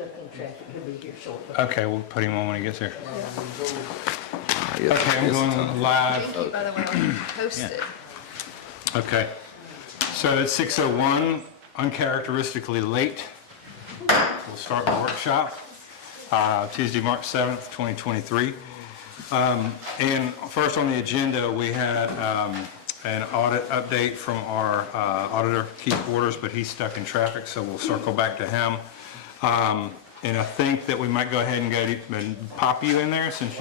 stuck in traffic. He'll be here shortly. Okay, we'll put him on when he gets here. Yeah. Okay, I'm going live. Thank you, by the way, on posted. Okay, so it's 6:01, uncharacteristically late. We'll start the workshop, Tuesday, March 7th, 2023. And first on the agenda, we had an audit update from our auditor, Keith Waters, but he's stuck in traffic, so we'll circle back to him. And I think that we might go ahead and go and pop you in there since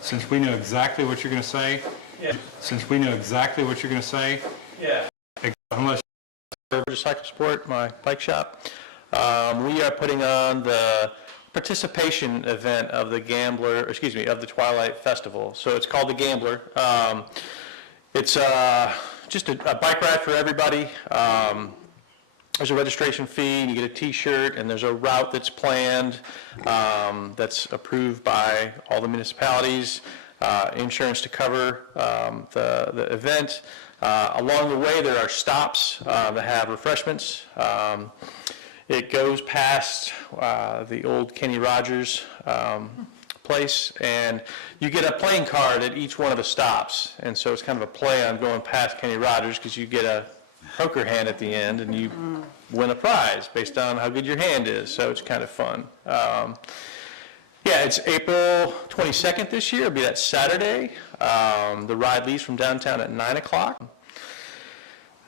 since we know exactly what you're going to say. Yeah. Since we know exactly what you're going to say. Yeah. Unless Cycle Sport, my bike shop. We are putting on the participation event of the of the Twilight Festival. So it's called the Gambler. It's just a bike ride for everybody. There's a registration fee, and you get a t-shirt, and there's a route that's planned, that's approved by all the municipalities, insurance to cover the event. Along the way, there are stops that have refreshments. It goes past the old Kenny Rogers place, and you get a playing card at each one of the stops. And so it's kind of a play on going past Kenny Rogers, because you get a poker hand at the end, and you win a prize based on how good your hand is. So it's kind of fun. Yeah, it's April 22nd this year. It'll be that Saturday. The ride leaves from downtown at 9 o'clock.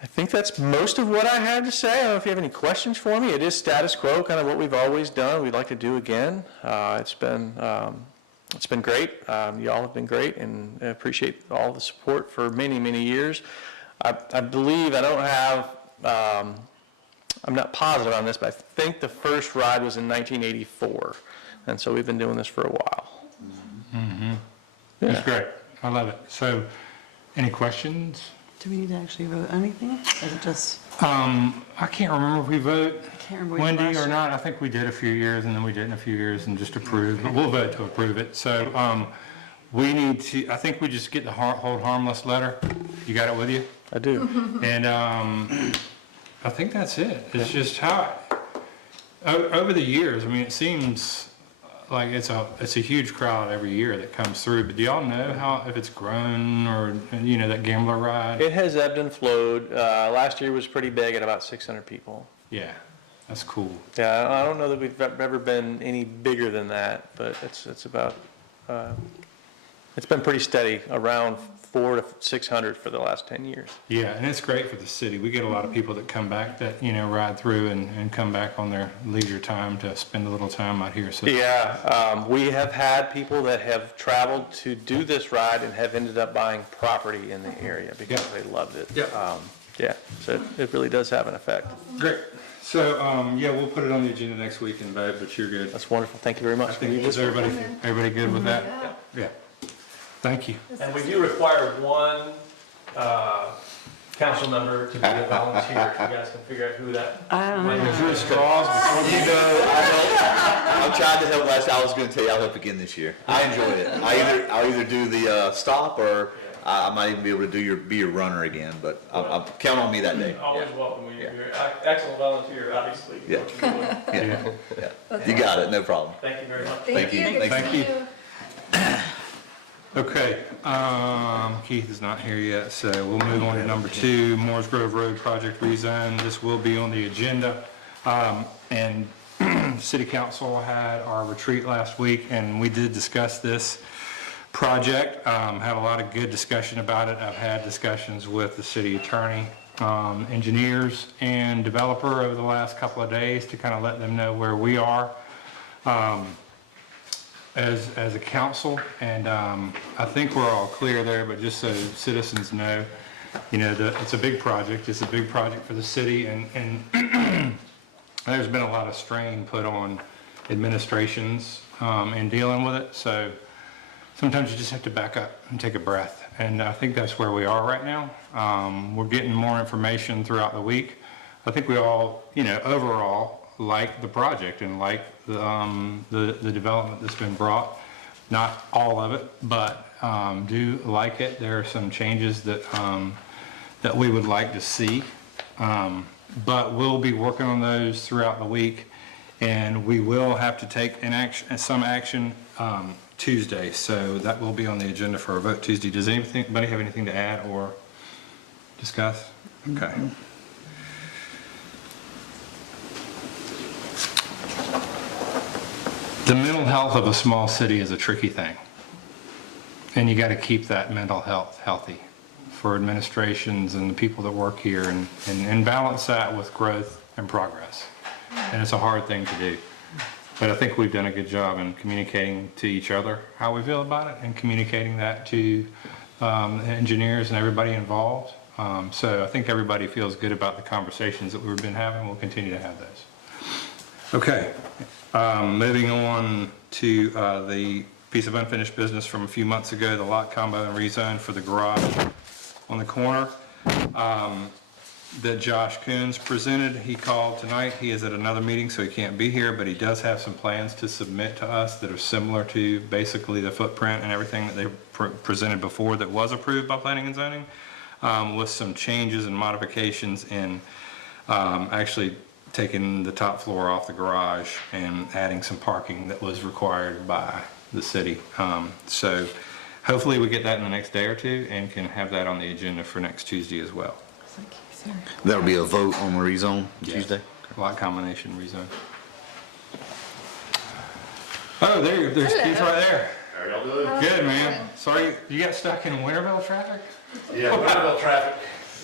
I think that's most of what I had to say. I don't know if you have any questions for me. It is status quo, kind of what we've always done. We'd like to do again. It's been great. Y'all have been great, and I appreciate all the support for many, many years. I believe, I don't have, I'm not positive on this, but I think the first ride was in 1984. And so we've been doing this for a while. Mm-hmm. Yeah. That's great. I love it. So, any questions? Do we need to actually vote anything? Or is it just, I can't remember if we vote, I can't remember which Wendy, last or year. not. I think we did a few years, and then we didn't a few years, and just approved. But we'll vote to approve it. So, we need to, I think we just get the hold harmless letter. You got it with you? I do. And I think that's it. It's just how, over the years, I mean, it seems like it's a huge crowd every year that comes through. But do y'all know if it's grown, or, you know, that Gambler ride? It has ebbed and flowed. Last year was pretty big at about 600 people. Yeah, that's cool. Yeah, I don't know that we've ever been any bigger than that, but it's about, it's been pretty steady, around 400 to 600 for the last 10 years. Yeah, and it's great for the city. We get a lot of people that come back that, you know, ride through and come back on their leisure time to spend a little time out here. So Yeah, we have had people that have traveled to do this ride and have ended up buying property in the area because they loved it. Yeah. Yeah, so it really does have an effect. great. So yeah, we'll put it on the agenda next week and vote. But you're good. That's wonderful. Thank you very much. I think is everybody good with that? Yeah. Thank you. And we do require one council member to be a volunteer. You guys can figure out who that I don't know. Is your straws before You you know, I'm trying to help last. I was going to tell you I'll help again this year. I enjoyed it. I'll either do the stop, or I might even be able to be your runner again. But I'll count on me that day. Always welcome. You're an excellent volunteer, obviously. Yeah. Yeah. You got it. No problem. Thank you very much. Thank you. Thank you. Okay, Keith is not here yet, so we'll move on to number 2, Moores Grove Road Project Rezone. This will be on the agenda. And City Council had our retreat last week, and we did discuss this project. Had a lot of good discussion about it. I've had discussions with the city attorney, engineers, and developer over the last couple of days to kind of let them know where we are as a council, and I think we're all clear there, but just so citizens know, you know, it's a big project. It's a big project for the city, and there's been a lot of strain put on administrations in dealing with it, so sometimes you just have to back up and take a breath, and I think that's where we are right now. We're getting more information throughout the week. I think we all, you know, overall like the project and like the development that's been brought. Not all of it, but do like it. There are some changes that that we would like to see, but we'll be working on those throughout the week. And we will have to take some action Tuesday, so that will be on the agenda for a vote Tuesday. Does anybody have anything to add or discuss? Okay. The mental health of a small city is a tricky thing. And you got to keep that mental health healthy for administrations and the people that work here and balance that with growth and progress. And it's a hard thing to do. But I think we've done a good job in communicating to each other how we feel about it and communicating that to engineers and everybody involved. So I think everybody feels good about the conversations that we've been having. We'll continue to have those. Okay, moving on to the piece of unfinished business from a few months ago, the lot combo and rezone for the garage on the corner that Josh Coons presented. He called tonight. He is at another meeting, so he can't be here, but he does have some plans to submit to us that are similar to basically the footprint and everything that they presented before that was approved by planning and zoning, with some changes and modifications in actually taking the top floor off the garage and adding some parking that was required by the city. So hopefully we get that in the next day or two and can have that on the agenda for next Tuesday as well. That'll be a vote on the rezone Tuesday? Lot combination rezone. Oh, there's Keith right there. How y'all doing? Good, man. Sorry, you got stuck in Winterville traffic? Yeah, Winterville traffic.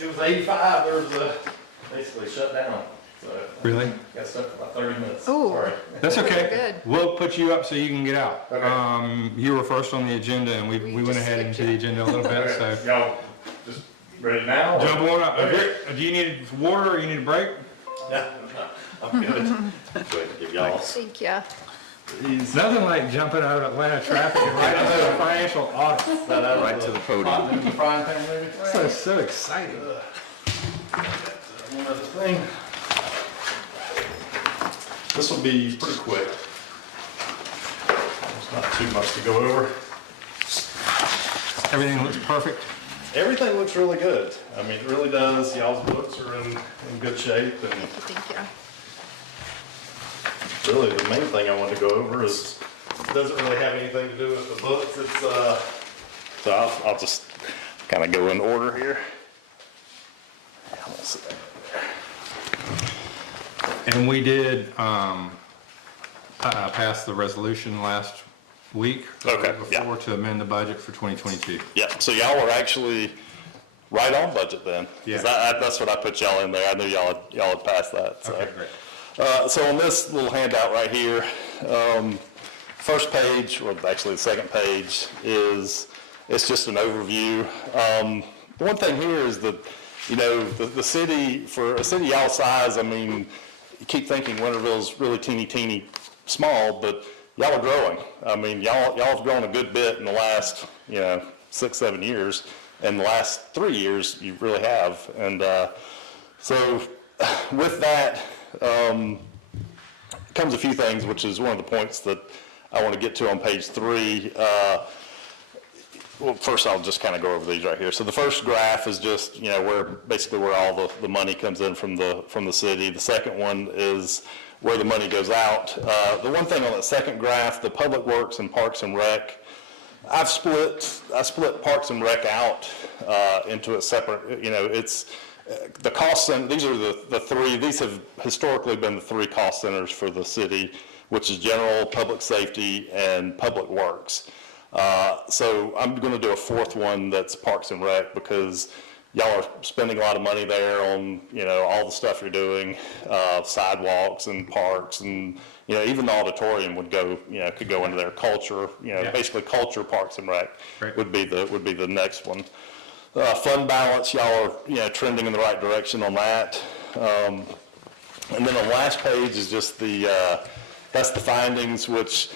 It was 85, there was basically shut down. So Really? got stuck for about 30 minutes. Ooh. Sorry. That's okay. Good. We'll put you up so you can get out. Okay. You were first on the agenda and we went just ahead skipped into the agenda a little bit, Okay. so. Y'all just ready now? or- Jump on up. Okay. Do you need water or you need a break? I'm good. Just waiting to give y'all. Thank you. It's nothing like jumping out of Atlanta traffic and right into a financial audit. Right to the podium. The frying pan maybe? So exciting. One other thing. This will be pretty quick. There's not too much to go over. Everything looks perfect. Everything looks really good. I mean, it really does. Y'all's books are in good shape, and Thank you. really the main thing I wanted to go over is, it doesn't really have anything to do with the books. It's, so I'll just kind of go in order here. And we did pass the resolution last week. Okay, yeah. Before to amend the budget for 2022. Yeah, so y'all were actually right on budget then. 'Cause Yeah. that's what I put y'all in there. I knew y'all had passed that, so. Okay, great. So on this little handout right here, first page, or actually the second page, it's just an overview. The one thing here is that, you know, the city, for a city y'all size, I mean, you keep thinking Winterville's really teeny small, but y'all are growing. I mean, y'all have grown a good bit in the last, 6-7 years. And the last 3 years, you really have. And so with that comes a few things, which is one of the points that I want to get to on page 3. Well, first I'll just kind of go over these right here. So the first graph is just, where all the money comes in from the city. The second one is where the money goes out. The one thing on that second graph, the Public Works and Parks and Rec, I split Parks and Rec out into a separate, it's the cost center. These are the three, these have historically been the three cost centers for the city, which is general, public safety, and Public Works. So I'm going to do a fourth one that's Parks and Rec, because y'all are spending a lot of money there on, all the stuff you're doing, sidewalks and parks, and, even the auditorium would go, could go into their culture, basically culture, Parks and Rec Right. would be the next one. Fund balance, y'all are, trending in the right direction on that. And then the last page is just that's the findings, which,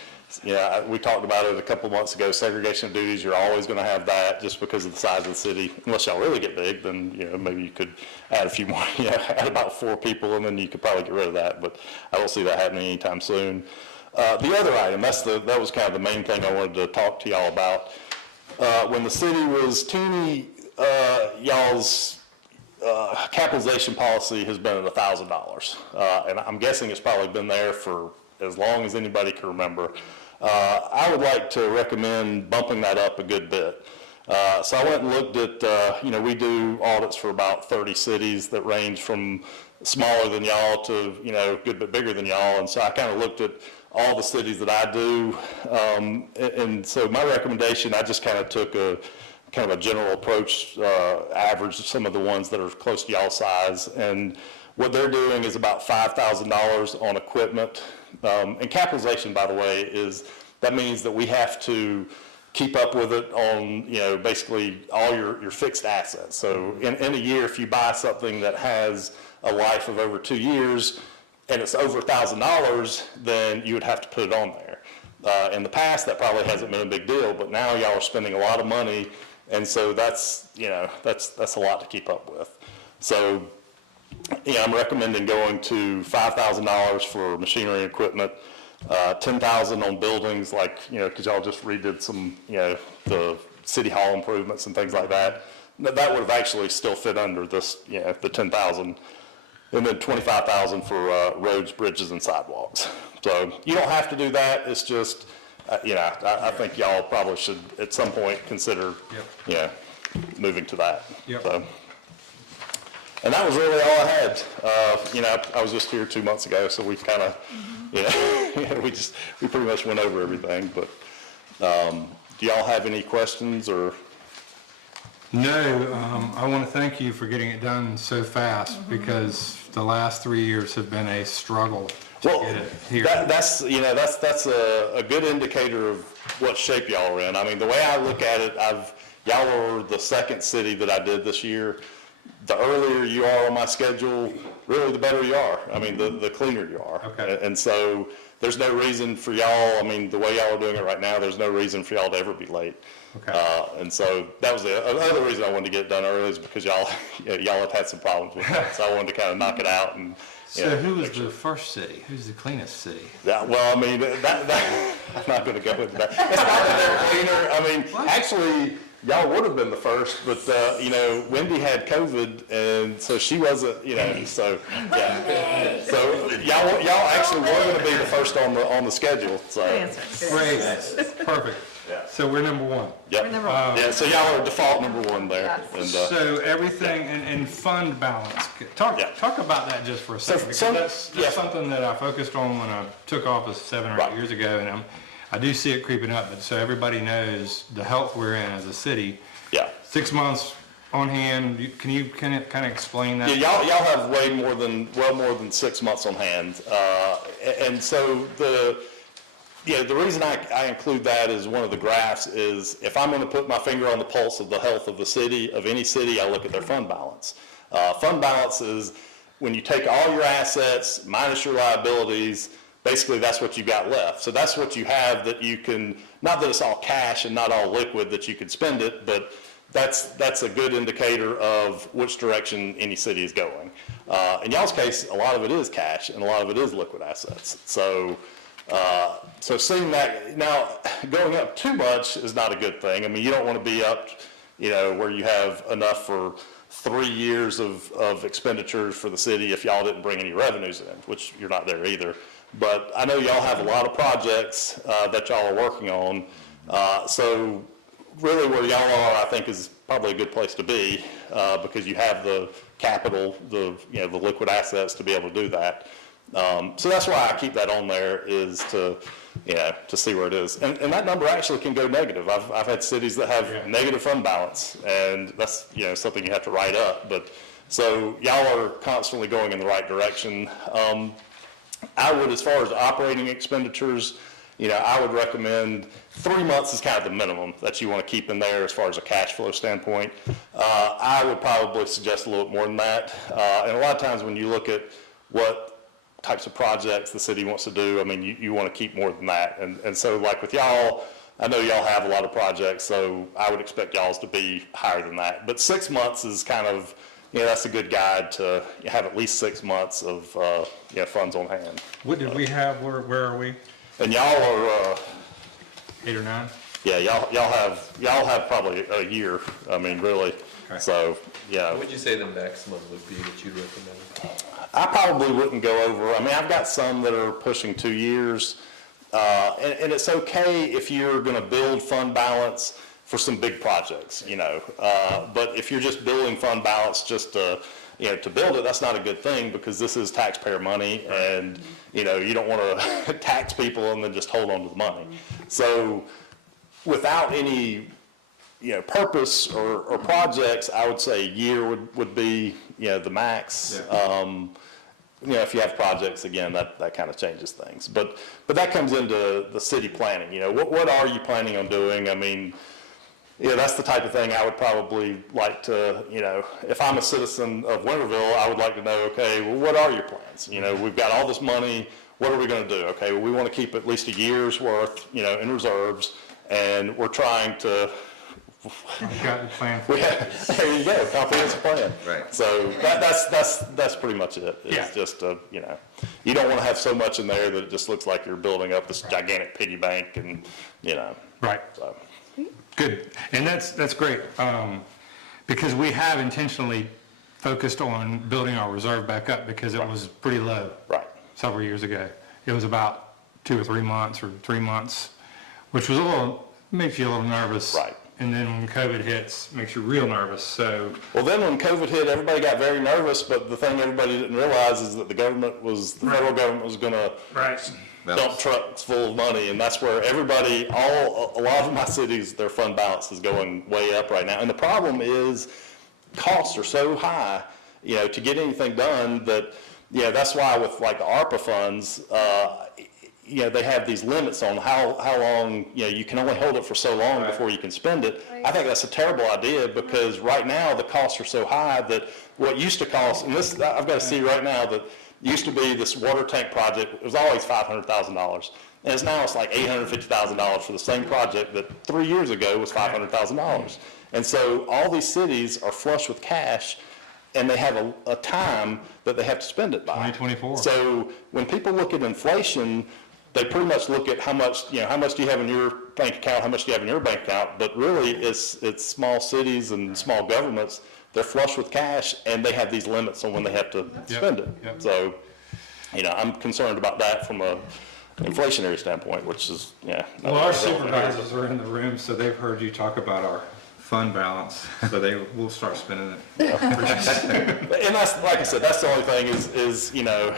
we talked about it a couple months ago. Segregation of duties, you're always going to have that just because of the size of the city. Unless y'all really get big, then, maybe you could add a few more, add about 4 people, and then you could probably get rid of that. But I don't see that happening anytime soon. The other item, that was kind of the main thing I wanted to talk to y'all about. When the city was teeny, y'all's capitalization policy has been at $1,000. And I'm guessing it's probably been there for as long as anybody can remember. I would like to recommend bumping that up a good bit. So I went and looked at, we do audits for about 30 cities that range from smaller than y'all to, a good bit bigger than y'all. And so I kind of looked at all the cities that I do. And so my recommendation, I just kind of took a general approach, averaged some of the ones that are close to y'all size. And what they're doing is about $5,000 on equipment. And capitalization, by the way, that means that we have to keep up with it on, basically all your fixed assets. So in a year, if you buy something that has a life of over 2 years and it's over $1,000, then you would have to put it on there. In the past, that probably hasn't been a big deal, but now y'all are spending a lot of money, and so that's a lot to keep up with. So, I'm recommending going to $5,000 for machinery and equipment, $10,000 on buildings, like, because y'all just redid some, the city hall improvements and things like that. That would have actually still fit under this, the $10,000. And then $25,000 for roads, bridges, and sidewalks. So you don't have to do that. It's just, I think y'all probably should at some point consider, moving to that. Yep. So, and that was really all I had. I was just here 2 months ago, so we've kind of, we pretty much went over everything. But do y'all have any questions or? No, I want to thank you for getting it done so fast, because the last 3 years have been a struggle to get it here. That's a good indicator of what shape y'all are in. I mean, the way I look at it, y'all are the second city that I did this year. The earlier you are on my schedule, really the better you are. I mean, the cleaner you are. Okay. And so there's no reason for y'all, I mean, the way y'all are doing it right now, there's no reason for y'all to ever be late. Okay. And so that was the other reason I wanted to get it done early, is because y'all have had some problems with that. So I wanted to kind of knock it out. And So who was the first city? Who's the cleanest city? well, I mean, that I'm not going to go into that. It's not that they're cleaner. I mean, actually, y'all would have been the first, but Wendy had COVID, and so she wasn't. So yeah. So y'all actually were going to be the first on the schedule. So Great. Perfect. So we're number one. yep. number one. Yeah. So y'all are default number one there. Yeah. And So everything in fund balance, talk about that just for a second, because that's something that I focused on when I took office 7 or 8 Right. years ago, and I do see it creeping up, but so everybody knows the health we're in as a city. yeah. 6 months on hand, can you kind of explain that? Yeah, y'all have well more than 6 months on hand. And so the reason I include that as one of the graphs is, if I'm going to put my finger on the pulse of the health of the city, of any city, I look at their fund balance. Fund balance is when you take all your assets minus your liabilities, basically that's what you've got left. So that's what you have that you can, not that it's all cash and not all liquid that you could spend it, but that's a good indicator of which direction any city is going. In y'all's case, a lot of it is cash and a lot of it is liquid assets. So seeing that, now going up too much is not a good thing. I mean, you don't want to be up, where you have enough for 3 years of expenditures for the city if y'all didn't bring any revenues in, which you're not there either. But I know y'all have a lot of projects that y'all are working on. So really where y'all are, I think, is probably a good place to be because you have the capital, the liquid assets to be able to do that. So that's why I keep that on there, is to see where it is. And that number actually can go negative. I've had cities that have negative fund balance, and that's, something you have to write up. But so y'all are constantly going in the right direction. I would, as far as operating expenditures, I would recommend 3 months is kind of the minimum that you want to keep in there as far as a cash flow standpoint. I would probably suggest a little bit more than that. And a lot of times when you look at what types of projects the city wants to do, I mean, you want to keep more than that. And so like with y'all, I know y'all have a lot of projects, so I would expect y'all's to be higher than that. But 6 months is kind of, that's a good guide to have at least 6 months of funds on hand. What did we have? Where are we? And y'all are 8 or 9? yeah, y'all have probably a year, I mean, really. Okay. So, yeah. What would you say the maximum would be that you'd recommend? I probably wouldn't go over, I mean, I've got some that are pushing 2 years. And it's okay if you're gonna build fund balance for some big projects, you know. But if you're just building fund balance just to, you know, to build it, that's not a good thing because this is taxpayer money and, you know, you don't wanna tax people and then just hold on to the money. So without any, you know, purpose or projects, I would say a year would be, you know, the max. You know, if you have projects, again, that kind of changes things. But that comes into the city planning, you know, what are you planning on doing? I mean, you know, that's the type of thing I would probably like to, you know, if I'm a citizen of Winterville, I would like to know, okay, well, what are your plans? You know, we've got all this money, what are we gonna do? Okay, well, we wanna keep at least a year's worth, you know, in reserves, and we're trying to, Got the plan. there you go, comprehensive plan. Right. So that's pretty much it. Yeah. It's just, you know, you don't want to have so much in there that it just looks like you're building up this gigantic piggy bank and, you know. Right. So, Good, and that's great, because we have intentionally focused on building our reserve back up because it was pretty low. right. Several years ago. It was about 2 or 3 months or 3 months, which was makes you a little nervous. Right. And then when COVID hits, makes you real nervous, so. Well, then when COVID hit, everybody got very nervous, but the thing everybody didn't realize is that the federal government was gonna Right. dump trucks full of money, and that's where everybody, a lot of my cities, their fund balance is going way up right now. And the problem is costs are so high, you know, to get anything done that, yeah, that's why with like the ARPA funds, you know, they have these limits on how long, you know, you can only hold it for so long before you can spend it. I think that's a terrible idea because right now the costs are so high that what used to cost, and this, I've got to see right now that used to be this water tank project, it was always $500,000. And it's like $850,000 for the same project that 3 years ago was $500,000. And so all these cities are flush with cash and they have a time that they have to spend it by. 2024. So when people look at inflation, they pretty much look at how much do you have in your bank account, how much do you have in your bank account, but really it's small cities and small governments, they're flush with cash and they have these limits on when they have to spend it. Yep. So, you know, I'm concerned about that from a inflationary standpoint, which is, yeah. Well, our supervisors are in the room, so they've heard you talk about our fund balance, so they will start spending it. And that's, like I said, that's the only thing is, you know,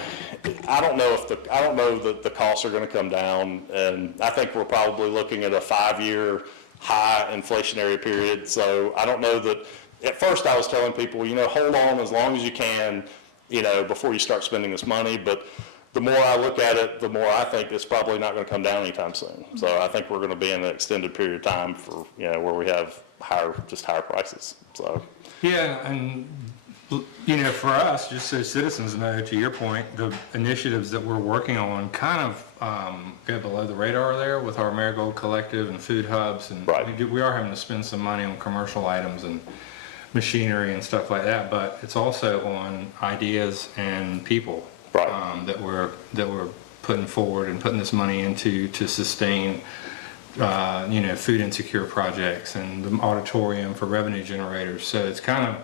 I don't know that the costs are gonna come down, and I think we're probably looking at a 5-year high inflationary period, so I don't know that, at first I was telling people, you know, hold on as long as you can, you know, before you start spending this money, but the more I look at it, the more I think it's probably not gonna come down anytime soon. So I think we're gonna be in an extended period of time for, you know, where we have higher prices, so. Yeah, and, you know, for us, just so citizens know, to your point, the initiatives that we're working on kind of go below the radar there with our Marigold Collective and food hubs. And Right. we are having to spend some money on commercial items and machinery and stuff like that, but it's also on ideas and people. Right. That we're putting forward and putting this money into to sustain, you know, food insecure projects and the auditorium for revenue generators. So it's kind of,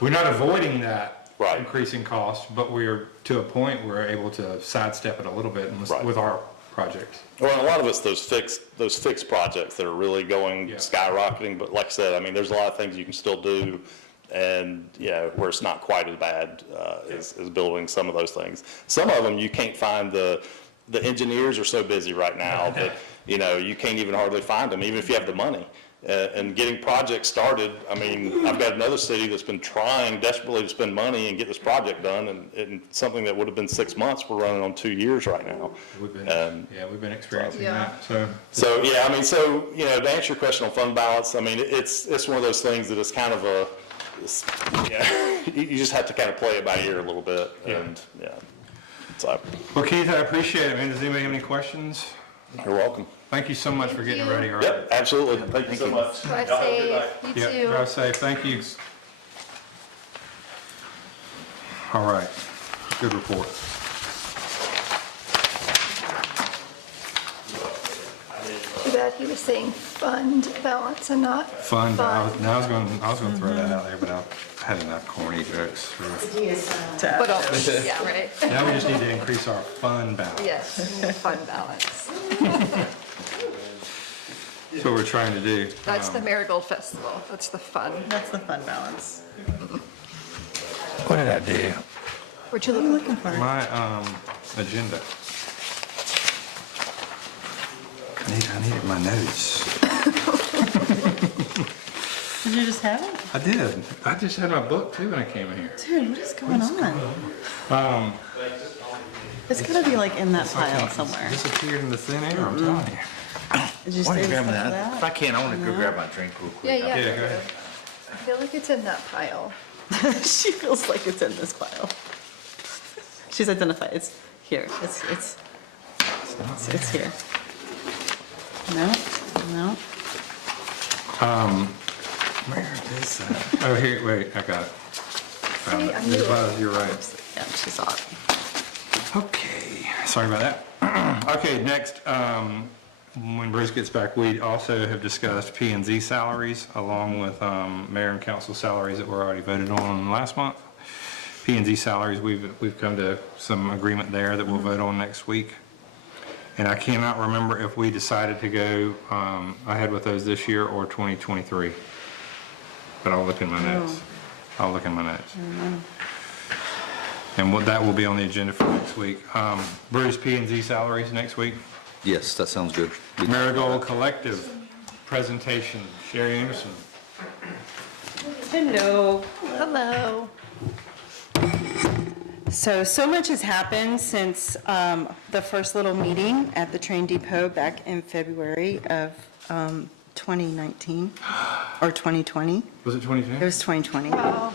we're not avoiding that Right. increasing cost, but we're to a point we're able to sidestep it a little bit Right. with our projects. Well, a lot of it's those fixed projects that are really going skyrocketing, but like I said, I mean, there's a lot of things you can still do, and, you know, where it's not quite as bad as building some of those things. Some of them, you can't find the engineers are so busy right now that, you know, you can't even hardly find them, even if you have the money. And getting projects started, I mean, I've got another city that's been trying desperately to spend money and get this project done, and something that would have been 6 months, we're running on 2 years right now. We've been experiencing Yeah. that, So, yeah, I mean, so, you know, to answer your question on fund balance, I mean, it's one of those things that is kind of you just have to kind of play it by ear a little bit, and, yeah. So, Well, Keith, I appreciate it, man. Does anybody have any questions? you're welcome. Thank you so much for getting you. ready early. Yep, absolutely. Thank you so much. Drive safe, you Yep, too. drive safe. Thank you. All right, good report. You bet. thought he was saying fund balance and not Fun, but I was fund. gonna throw that out there, but I had enough corny jokes. But, yeah, right. Now we just need to increase our fund balance. Yes, fund balance. That's what we're trying to do. That's the Marigold Festival. That's the fun. That's the fund balance. What did I do? What you looking for? My, agenda. I needed my notes. Did you just have it? I did. I just had my book too when I came in here. Dude, what is going on? It's gotta be like in that pile somewhere. Disappeared in the thin air, I'm telling you. Did you Why don't stay you grab with that? If I that? can, I want to go grab my drink real quick. Yeah, yeah. Yeah, go ahead. I feel like it's in that pile. She feels like it's in this pile. She's identified, it's here, it's here. No, no. Where is that? Oh, here, wait, I got it. Found See, it. I knew it. Buzz, you're right. Yeah, she saw it. Okay, sorry about that. Okay, next, when Bruce gets back, we also have discussed P and Z salaries along with mayor and council salaries that were already voted on last month. P and Z salaries, we've come to some agreement there that we'll vote on next week. And I cannot remember if we decided to go ahead with those this year or 2023. But I'll look in my notes. I'll look in my notes. And that will be on the agenda for next week. Bruce, P and Z salaries next week. Yes, that sounds good. Marigold Collective presentation, Sherry Anderson. Hello. Hello. So much has happened since the first little meeting at the train depot back in February of 2019 or 2020. Was it It 2010? was 2020. Wow.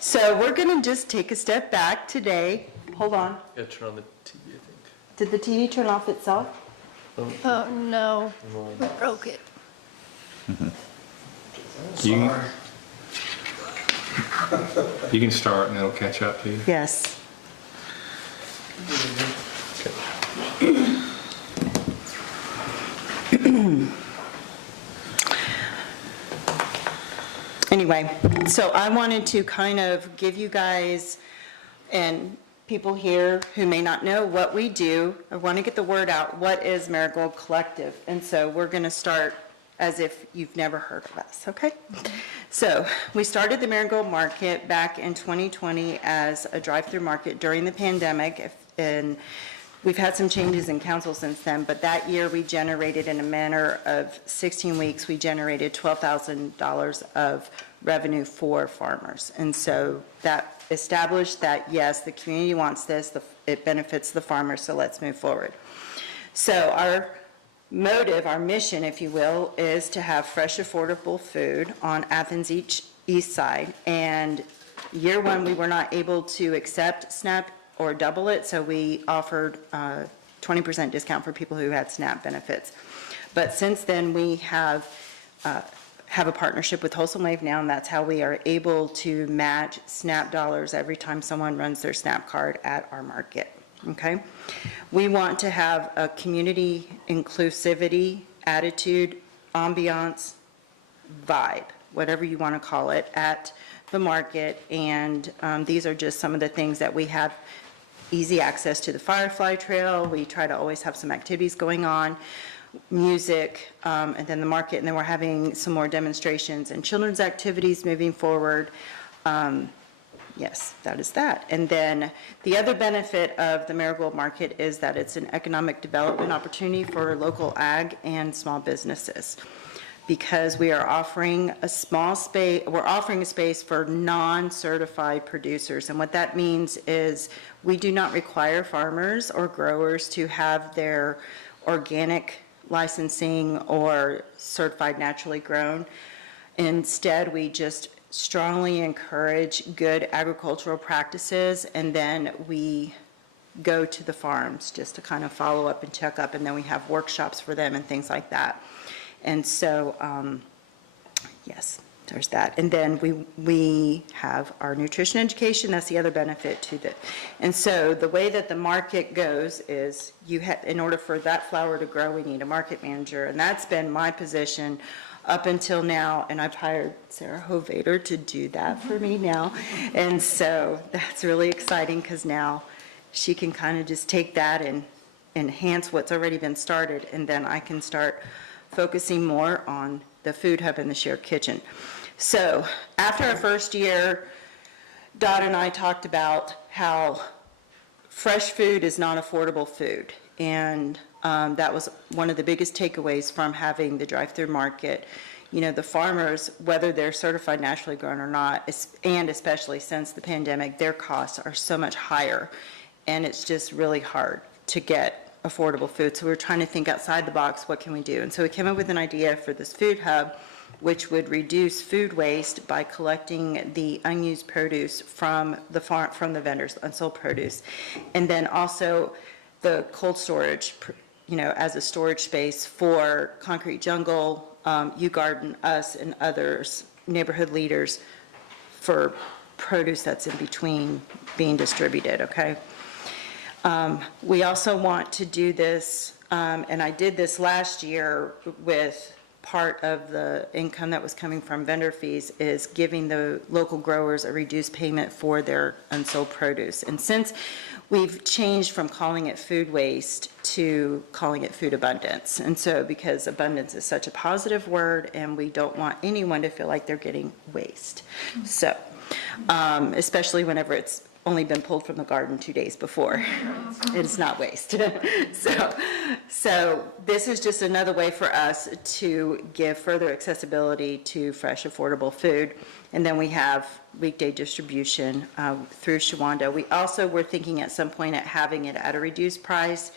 So we're going to just take a step back today. Hold on. Gotta turn on the TV, I think. Did the TV turn off itself? Oh, no. We broke it. You can start and it'll catch up to you. Yes. Anyway, so I wanted to kind of give you guys and people here who may not know what we do, I want to get the word out, what is Marigold Collective? And so we're going to start as if you've never heard of us, okay? So we started the Marigold Market back in 2020 as a drive-through market during the pandemic, and we've had some changes in council since then, but that year we generated, in a matter of 16 weeks, we generated $12,000 of revenue for farmers. And so that established that, yes, the community wants this, it benefits the farmers, so let's move forward. So our motive, our mission, if you will, is to have fresh, affordable food on Athens East Side. And year one, we were not able to accept SNAP or double it, so we offered 20% discount for people who had SNAP benefits. But since then, we have a partnership with Wholesome Wave now, and that's how we are able to match SNAP dollars every time someone runs their SNAP card at our market, okay? We want to have a community inclusivity, attitude, ambiance, vibe, whatever you want to call it, at the market. And these are just some of the things that we have: easy access to the Firefly Trail. We try to always have some activities going on, music, and then the market. And then we're having some more demonstrations and children's activities moving forward. Yes, that is that. And then the other benefit of the Marigold Market is that it's an economic development opportunity for local ag and small businesses, because we are offering a small space, we're offering a space for non-certified producers. And what that means is we do not require farmers or growers to have their organic licensing or certified naturally grown. Instead, we just strongly encourage good agricultural practices, and then we go to the farms just to kind of follow up and check up, and then we have workshops for them and things like that. And so, yes, there's that. And then we have our nutrition education, that's the other benefit to the, and so the way that the market goes is in order for that flower to grow, we need a market manager, and that's been my position up until now, and I've hired Sarah Hovader to do that for me now. And so that's really exciting because now she can kind of just take that and enhance what's already been started, and then I can start focusing more on the food hub and the shared kitchen. So after our first year, Dot and I talked about how fresh food is not affordable food. And that was one of the biggest takeaways from having the drive-through market. You know, the farmers, whether they're certified naturally grown or not, and especially since the pandemic, their costs are so much higher. And it's just really hard to get affordable food. So we're trying to think outside the box, what can we do? And so we came up with an idea for this food hub, which would reduce food waste by collecting the unused produce from the farm, from the vendors, unsold produce. And then also the cold storage, you know, as a storage space for Concrete Jungle, U Garden, us, and others, neighborhood leaders, for produce that's in between being distributed, okay? We also want to do this, and I did this last year with part of the income that was coming from vendor fees, is giving the local growers a reduced payment for their unsold produce. And since we've changed from calling it food waste to calling it food abundance, and so because abundance is such a positive word and we don't want anyone to feel like they're getting waste. So, especially whenever it's only been pulled from the garden 2 days before. It's not waste. So this is just another way for us to give further accessibility to fresh, affordable food. And then we have weekday distribution through Shawanda. We also were thinking at some point at having it at a reduced price.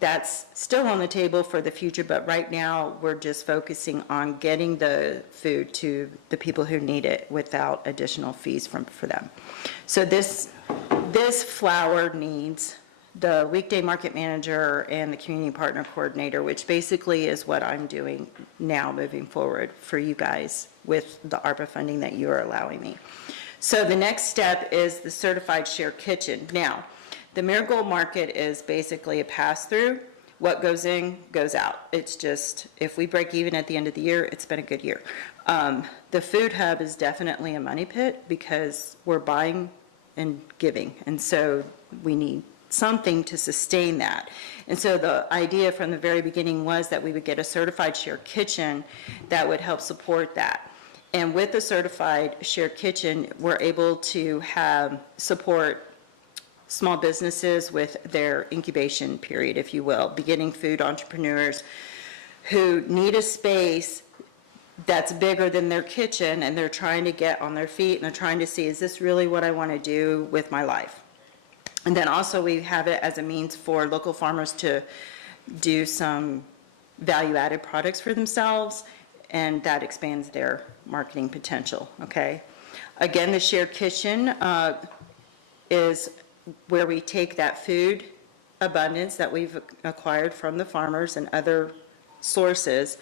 That's still on the table for the future, but right now we're just focusing on getting the food to the people who need it without additional fees for them. So this flower needs the weekday market manager and the community partner coordinator, which basically is what I'm doing now moving forward for you guys with the ARPA funding that you are allowing me. So the next step is the certified shared kitchen. Now, the Marigold Market is basically a pass-through. What goes in, goes out. It's just, if we break even at the end of the year, it's been a good year. The food hub is definitely a money pit because we're buying and giving, and so we need something to sustain that. And so the idea from the very beginning was that we would get a certified shared kitchen that would help support that. And with the certified shared kitchen, we're able to have support small businesses with their incubation period, if you will, beginning food entrepreneurs who need a space that's bigger than their kitchen, and they're trying to get on their feet, and they're trying to see, is this really what I want to do with my life? And then also we have it as a means for local farmers to do some value-added products for themselves, and that expands their marketing potential, okay? Again, the shared kitchen is where we take that food abundance that we've acquired from the farmers and other sources,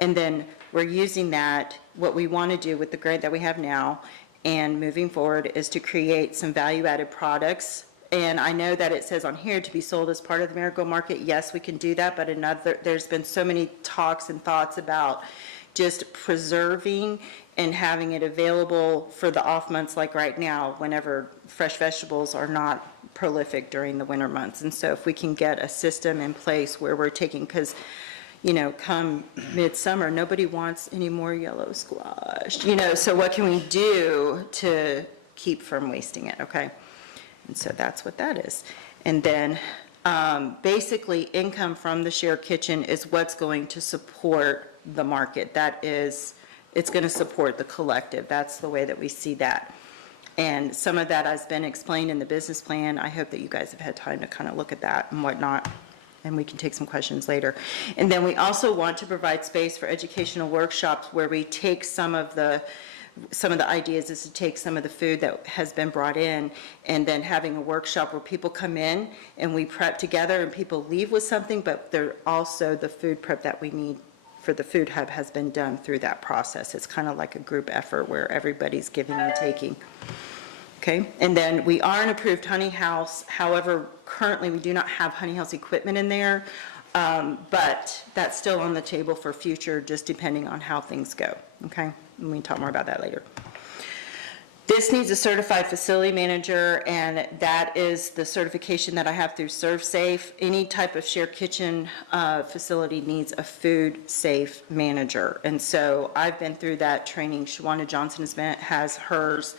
and then we're using that. What we want to do with the grant that we have now and moving forward is to create some value-added products. And I know that it says on here to be sold as part of the Marigold Market. Yes, we can do that, but there's been so many talks and thoughts about just preserving and having it available for the off months, like right now, whenever fresh vegetables are not prolific during the winter months. And so if we can get a system in place where we're taking, because, you know, come midsummer, nobody wants any more yellow squash, you know, so what can we do to keep from wasting it, okay? And so that's what that is. And then basically income from the shared kitchen is what's going to support the market. That is, it's going to support the collective. That's the way that we see that. And some of that has been explained in the business plan. I hope that you guys have had time to kind of look at that and whatnot, and we can take some questions later. And then we also want to provide space for educational workshops where we take some of the ideas is to take some of the food that has been brought in and then having a workshop where people come in and we prep together and people leave with something, but they're also the food prep that we need for the food hub has been done through that process. It's kind of like a group effort where everybody's giving and taking. Okay, and then we are an approved honey house. However, currently we do not have honey house equipment in there, but that's still on the table for future, just depending on how things go. Okay, and we can talk more about that later. This needs a certified facility manager, and that is the certification that I have through ServSafe. Any type of shared kitchen facility needs a food safe manager. And so I've been through that training. Shawanda Johnson has hers.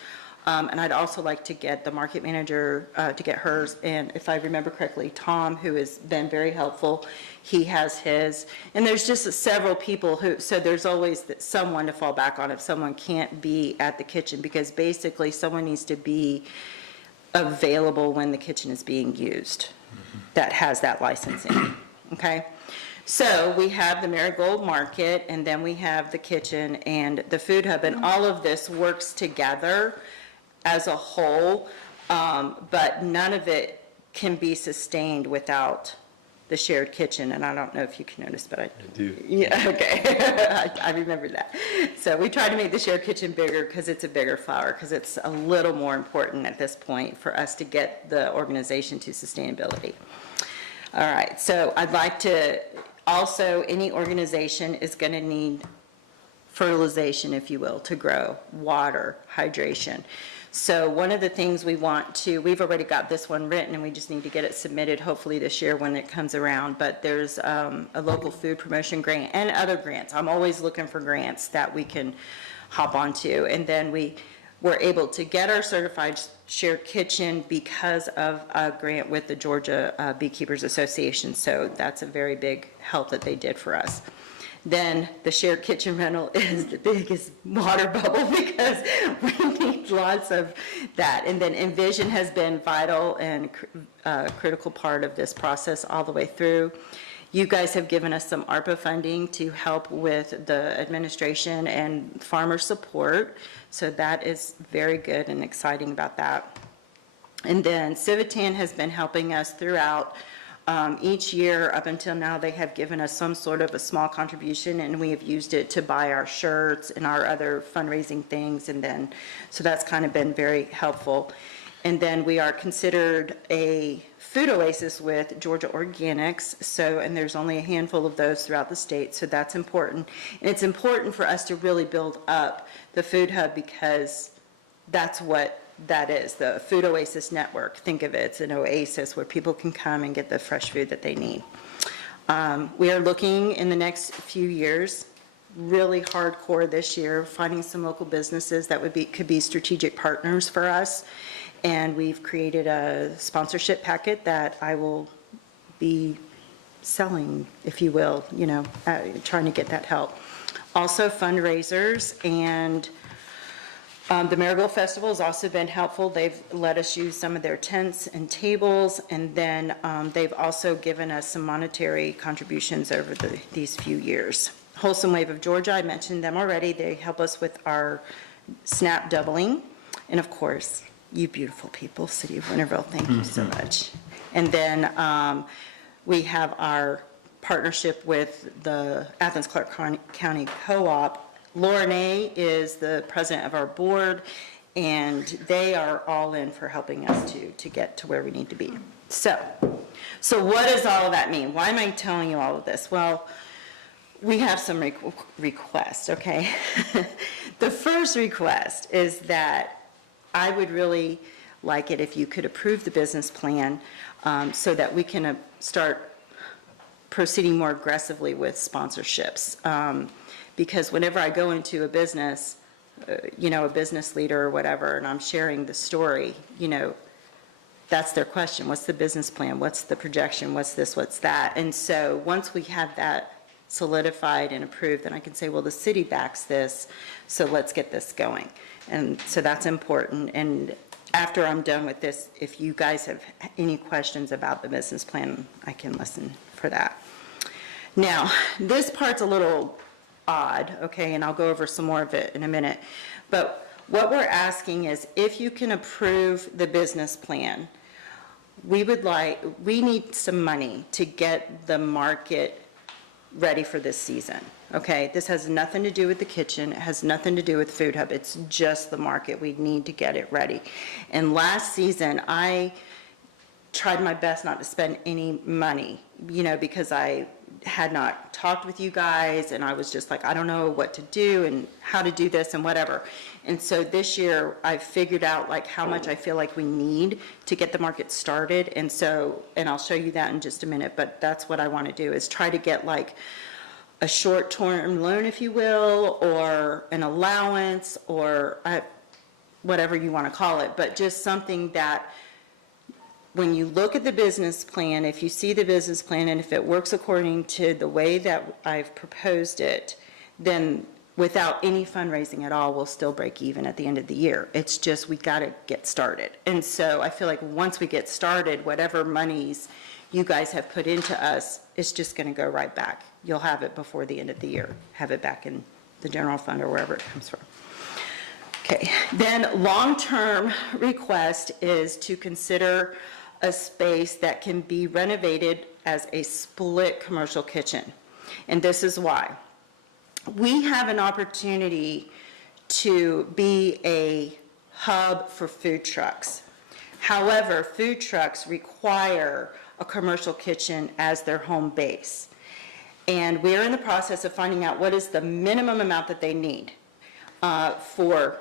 And I'd also like to get the market manager to get hers. And if I remember correctly, Tom, who has been very helpful, he has his. And there's just several people who, so there's always someone to fall back on if someone can't be at the kitchen, because basically someone needs to be available when the kitchen is being used that has that licensing, okay? So we have the Marigold Market, and then we have the kitchen and the food hub, and all of this works together as a whole, but none of it can be sustained without the shared kitchen. And I don't know if you can notice, but I do. Yeah, okay. I remember that. So we tried to make the shared kitchen bigger because it's a bigger flower, because it's a little more important at this point for us to get the organization to sustainability. All right, so I'd like to, also, any organization is going to need fertilization, if you will, to grow, water, hydration. So one of the things we want to, we've already got this one written, and we just need to get it submitted hopefully this year when it comes around, but there's a local food promotion grant and other grants. I'm always looking for grants that we can hop onto. And then we were able to get our certified shared kitchen because of a grant with the Georgia Beekeepers Association. So that's a very big help that they did for us. Then the shared kitchen rental is the biggest water bubble because we need lots of that. And then Envision has been vital and critical part of this process all the way through. You guys have given us some ARPA funding to help with the administration and farmer support. So that is very good and exciting about that. And then Civitan has been helping us throughout. Each year up until now, they have given us some sort of a small contribution, and we have used it to buy our shirts and our other fundraising things. And then, so that's kind of been very helpful. And then we are considered a food oasis with Georgia Organics. So, and there's only a handful of those throughout the state. So that's important. And it's important for us to really build up the food hub, because that's what that is, the Food Oasis Network. Think of it, it's an oasis where people can come and get the fresh food that they need. We are looking in the next few years, really hardcore this year, finding some local businesses that could be strategic partners for us. And we've created a sponsorship packet that I will be selling, if you will, trying to get that help. Also fundraisers, and the Marigold Festival has also been helpful. They've let us use some of their tents and tables, and then they've also given us some monetary contributions over these few years. Wholesome Wave of Georgia, I mentioned them already. They help us with our SNAP doubling. And of course, you beautiful people, City of Winterville, thank you so much. And then we have our partnership with the Athens-Clarke County Co-op. Lauren A. is the president of our board, and they are all in for helping us to get to where we need to be. So what does all of that mean? Why am I telling you all of this? Well, we have some requests, okay? The first request is that I would really like it if you could approve the business plan so that we can start proceeding more aggressively with sponsorships. Because whenever I go into a business, a business leader or whatever, and I'm sharing the story, that's their question. What's the business plan? What's the projection? What's this? What's that? And so once we have that solidified and approved, then I can say, well, the city backs this, so let's get this going. And so that's important. And after I'm done with this, if you guys have any questions about the business plan, I can listen for that. Now, this part's a little odd, okay, and I'll go over some more of it in a minute. But what we're asking is, if you can approve the business plan, we need some money to get the market ready for this season, okay? This has nothing to do with the kitchen, it has nothing to do with Food Hub, it's just the market. We need to get it ready. And last season, I tried my best not to spend any money, because I had not talked with you guys, and I was just like, I don't know what to do and how to do this and whatever. And so this year, I figured out like how much I feel like we need to get the market started. And I'll show you that in just a minute, but that's what I want to do, is try to get like a short-term loan, if you will, or an allowance, or whatever you want to call it, but just something that when you look at the business plan, if you see the business plan and if it works according to the way that I've proposed it, then without any fundraising at all, we'll still break even at the end of the year. It's just, we got to get started. And so I feel like once we get started, whatever monies you guys have put into us, it's just going to go right back. You'll have it before the end of the year, have it back in the general fund or wherever it comes from. Okay, then long-term request is to consider a space that can be renovated as a split commercial kitchen. And this is why. We have an opportunity to be a hub for food trucks. However, food trucks require a commercial kitchen as their home base. And we're in the process of finding out what is the minimum amount that they need for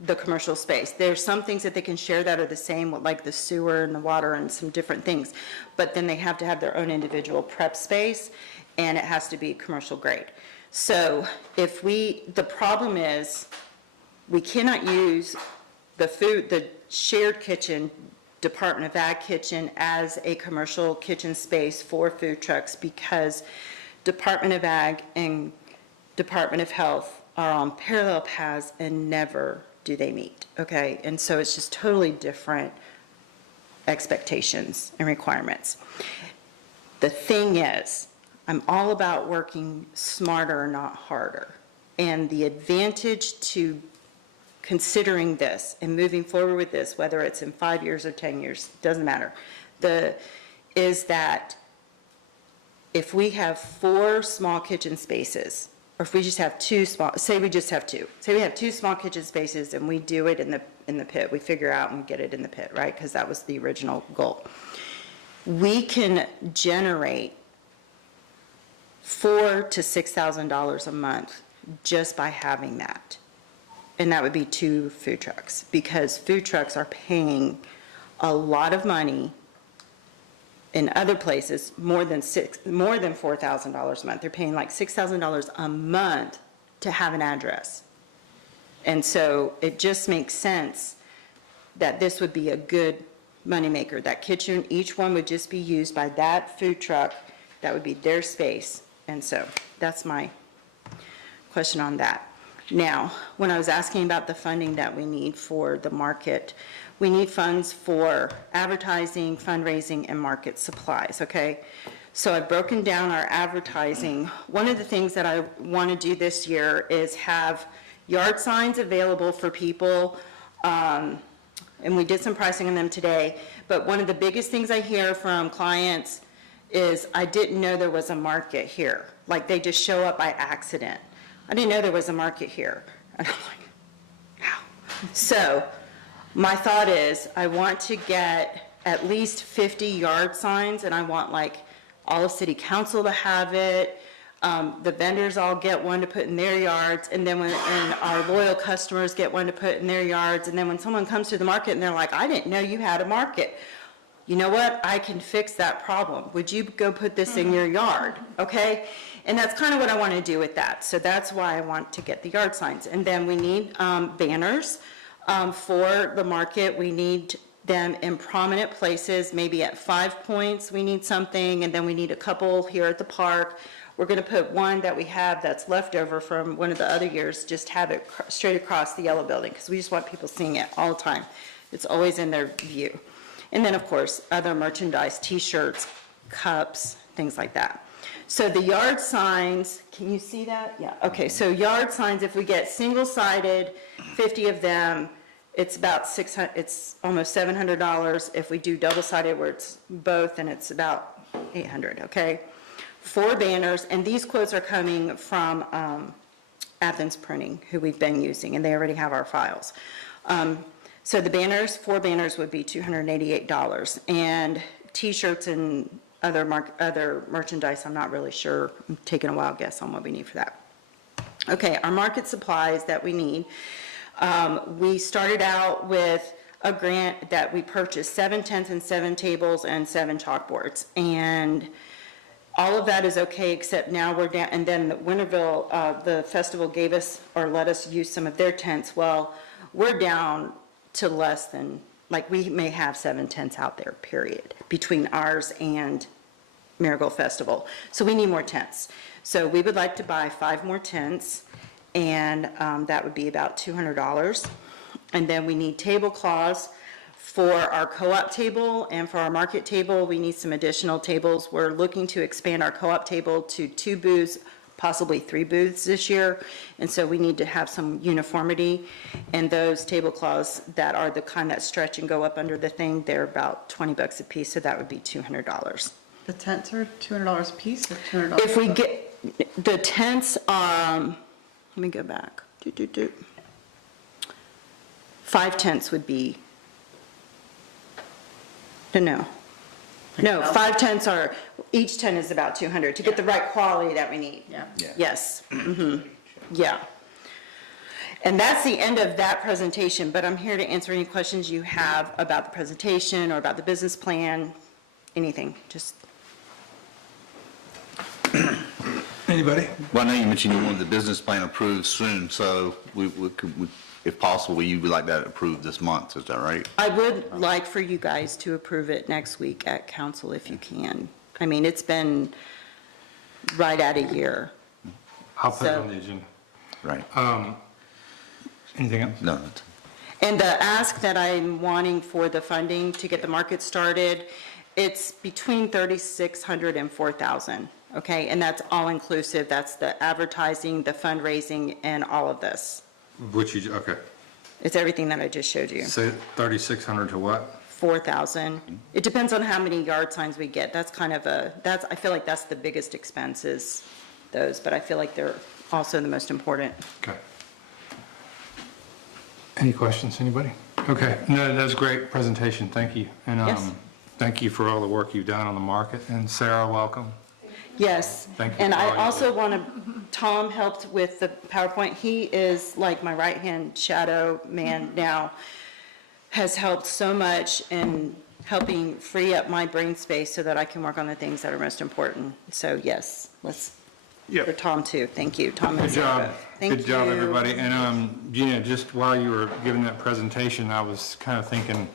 the commercial space. There's some things that they can share that are the same, like the sewer and the water and some different things, but then they have to have their own individual prep space, and it has to be commercial grade. So the problem is, we cannot use the shared kitchen, Department of Ag kitchen, as a commercial kitchen space for food trucks, because Department of Ag and Department of Health are on parallel paths and never do they meet, okay? And so it's just totally different expectations and requirements. The thing is, I'm all about working smarter, not harder. And the advantage to considering this and moving forward with this, whether it's in 5 years or 10 years, doesn't matter, is that if we have 4 small kitchen spaces, or if we just have 2 small, say we just have 2. Say we have 2 small kitchen spaces and we do it in the pit. We figure out and get it in the pit, right? Because that was the original goal. We can generate $4,000 to $6,000 a month just by having that. And that would be 2 food trucks, because food trucks are paying a lot of money in other places, more than $4,000 a month. They're paying like $6,000 a month to have an address. And so it just makes sense that this would be a good moneymaker. That kitchen, each one would just be used by that food truck. That would be their space. And so that's my question on that. Now, when I was asking about the funding that we need for the market, we need funds for advertising, fundraising, and market supplies, okay? So I've broken down our advertising. One of the things that I want to do this year is have yard signs available for people, and we did some pricing on them today, but one of the biggest things I hear from clients is, I didn't know there was a market here. Like, they just show up by accident. I didn't know there was a market here. And I'm like, how? So my thought is, I want to get at least 50 yard signs, and I want like all of city council to have it. The vendors all get one to put in their yards, and then and our loyal customers get one to put in their yards. And then when someone comes to the market and they're like, I didn't know you had a market. You know what? I can fix that problem. Would you go put this in your yard? Okay? And that's kind of what I want to do with that. So that's why I want to get the yard signs. And then we need banners for the market. We need them in prominent places, maybe at 5 points we need something, and then we need a couple here at the park. We're going to put one that we have that's left over from one of the other years, just have it straight across the yellow building, because we just want people seeing it all the time. It's always in their view. And then, of course, other merchandise, T-shirts, cups, things like that. So the yard signs, can you see that? Yeah, okay, so yard signs, if we get single-sided, 50 of them, it's about $600, it's almost $700. If we do double-sided where it's both, then it's about $800, okay? 4 banners, and these quotes are coming from Athens Printing, who we've been using, and they already have our files. So the banners, 4 banners would be $288, and T-shirts and other merchandise, I'm not really sure. I'm taking a wild guess on what we need for that. Okay, our market supplies that we need. We started out with a grant that we purchased 7 tents and 7 tables and 7 chalkboards. And all of that is okay, except now we're down, and then the Winterville, the festival gave us, or let us use some of their tents. Well, we're down to less than, like, we may have 7 tents out there, period, between ours and Marigold Festival. So we need more tents. So we would like to buy 5 more tents, and that would be about $200. And then we need tablecloths for our co-op table and for our market table. We need some additional tables. We're looking to expand our co-op table to 2 booths, possibly 3 booths this year. And so we need to have some uniformity. And those tablecloths that are the kind that stretch and go up under the thing, they're about $20 a piece, so that would be $200. The tents are $200 a piece or $200? If we get, the tents, let me go back. 5 tents would be, no, 5 tents are, each tent is about 200 to get the right quality that we need. Yeah. Yes, yeah. And that's the end of that presentation, but I'm here to answer any questions you have about the presentation or about the business plan, anything, just. Anybody? Well, I know you mentioned you wanted the business plan approved soon, so if possible, you would like that approved this month, is that right? I would like for you guys to approve it next week at council if you can. I mean, it's been right at a year. I'll put it So- on the agenda. Right. Anything else? No, that's- And the ask that I'm wanting for the funding to get the market started, it's between $3,600 and $4,000, okay? And that's all inclusive. That's the advertising, the fundraising, and all of this. Okay. It's everything that I just showed you. Say 3,600 to what? 4,000. It depends on how many yard signs we get. That's kind of I feel like that's the biggest expense is those, but I feel like they're also the most important. Okay. Any questions, anybody? Okay, no, that's a great presentation, thank you. And Yes. thank you for all the work you've done on the market. And Sarah, welcome. Yes. Thank you And for all I you also do. want to, Tom helped with the PowerPoint. He is like my right-hand shadow man now, has helped so much in helping free up my brain space so that I can work on the things that are most important. So yes, let's, Yep. for Tom too. Thank you, Tom and Good job. Sarah. Thank Good job, you. everybody. And Gina, just while you were giving that presentation, I was kind of thinking,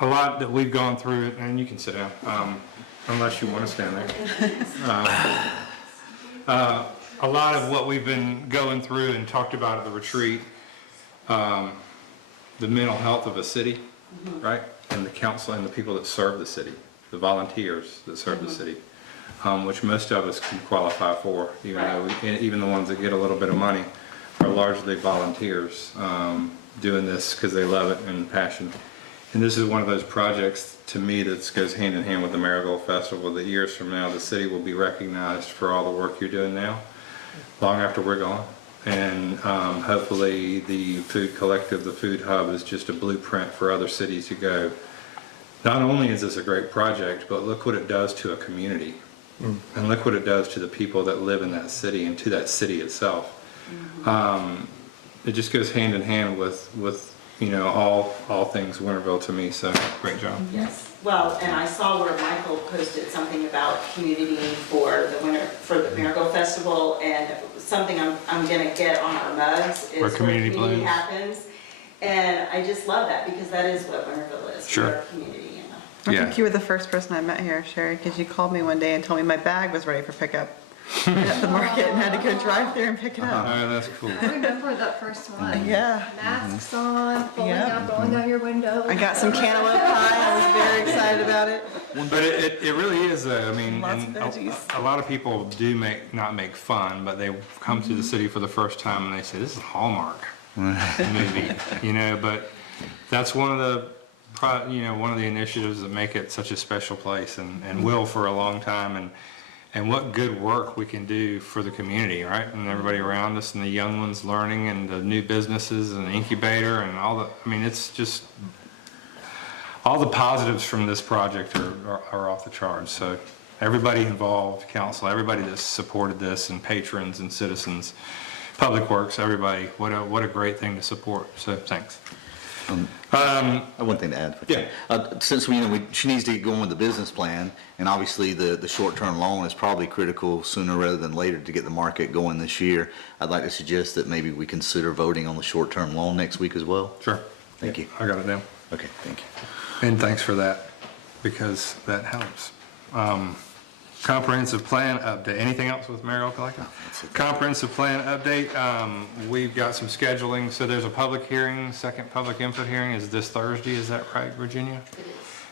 a lot that we've gone through, and you can sit down, unless you want to stand there. A lot of what we've been going through and talked about at the retreat, the mental health of a city, right? And the council and the people that serve the city, the volunteers that serve the city, which most of us can qualify for, even the ones that get a little bit of money are largely volunteers doing this because they love it and passion. And this is one of those projects, to me, that goes hand in hand with the Marigold Festival, that years from now, the city will be recognized for all the work you're doing now, long after we're gone. And hopefully the Food Collective, the Food Hub, is just a blueprint for other cities to go. Not only is this a great project, but look what it does to a community. And look what it does to the people that live in that city and to that city itself. It just goes hand in hand with all things Winterville to me, so great job. Yes, well, and I saw where Michael posted something about community for the Marigold Festival, and something I'm gonna get on our mugs is Where community blooms. happens. And I just love that, because that is what Winterville is, Sure. we're a community, I Yeah. think you were the first person I met here, Sherry, because you called me one day and told me my bag was ready for pickup at the market and had to go drive there and pick it up. Oh, that's cool. I remember that first one. Yeah. Masks on, pulling Yeah. out, rolling out your window. I got some cantaloupe pie. I was very excited about it. But it really is, I mean, Lots and of veggies. a lot of people do not make fun, but they come to the city for the first time and they say, this is Hallmark movie, but that's one of the one of the initiatives that make it such a special place and will for a long time, and what good work we can do for the community, right? And everybody around us and the young ones learning and the new businesses and the incubator and it's just, all the positives from this project are off the charts. So everybody involved, council, everybody that's supported this, and patrons and citizens, Public Works, everybody, what a great thing to support. So thanks. I have one thing to add. Yeah. Since she needs to get going with the business plan, and obviously the short-term loan is probably critical sooner rather than later to get the market going this year, I'd like to suggest that maybe we consider voting on the short-term loan next week as well. Sure. Thank you. I got it down. Okay, thank you. And thanks for that, because that helps. Comprehensive plan update. Anything else with Marigold Collective? Comprehensive plan update. We've got some scheduling. So there's a public hearing, second public input hearing is this Thursday. Is that right, Virginia? It is.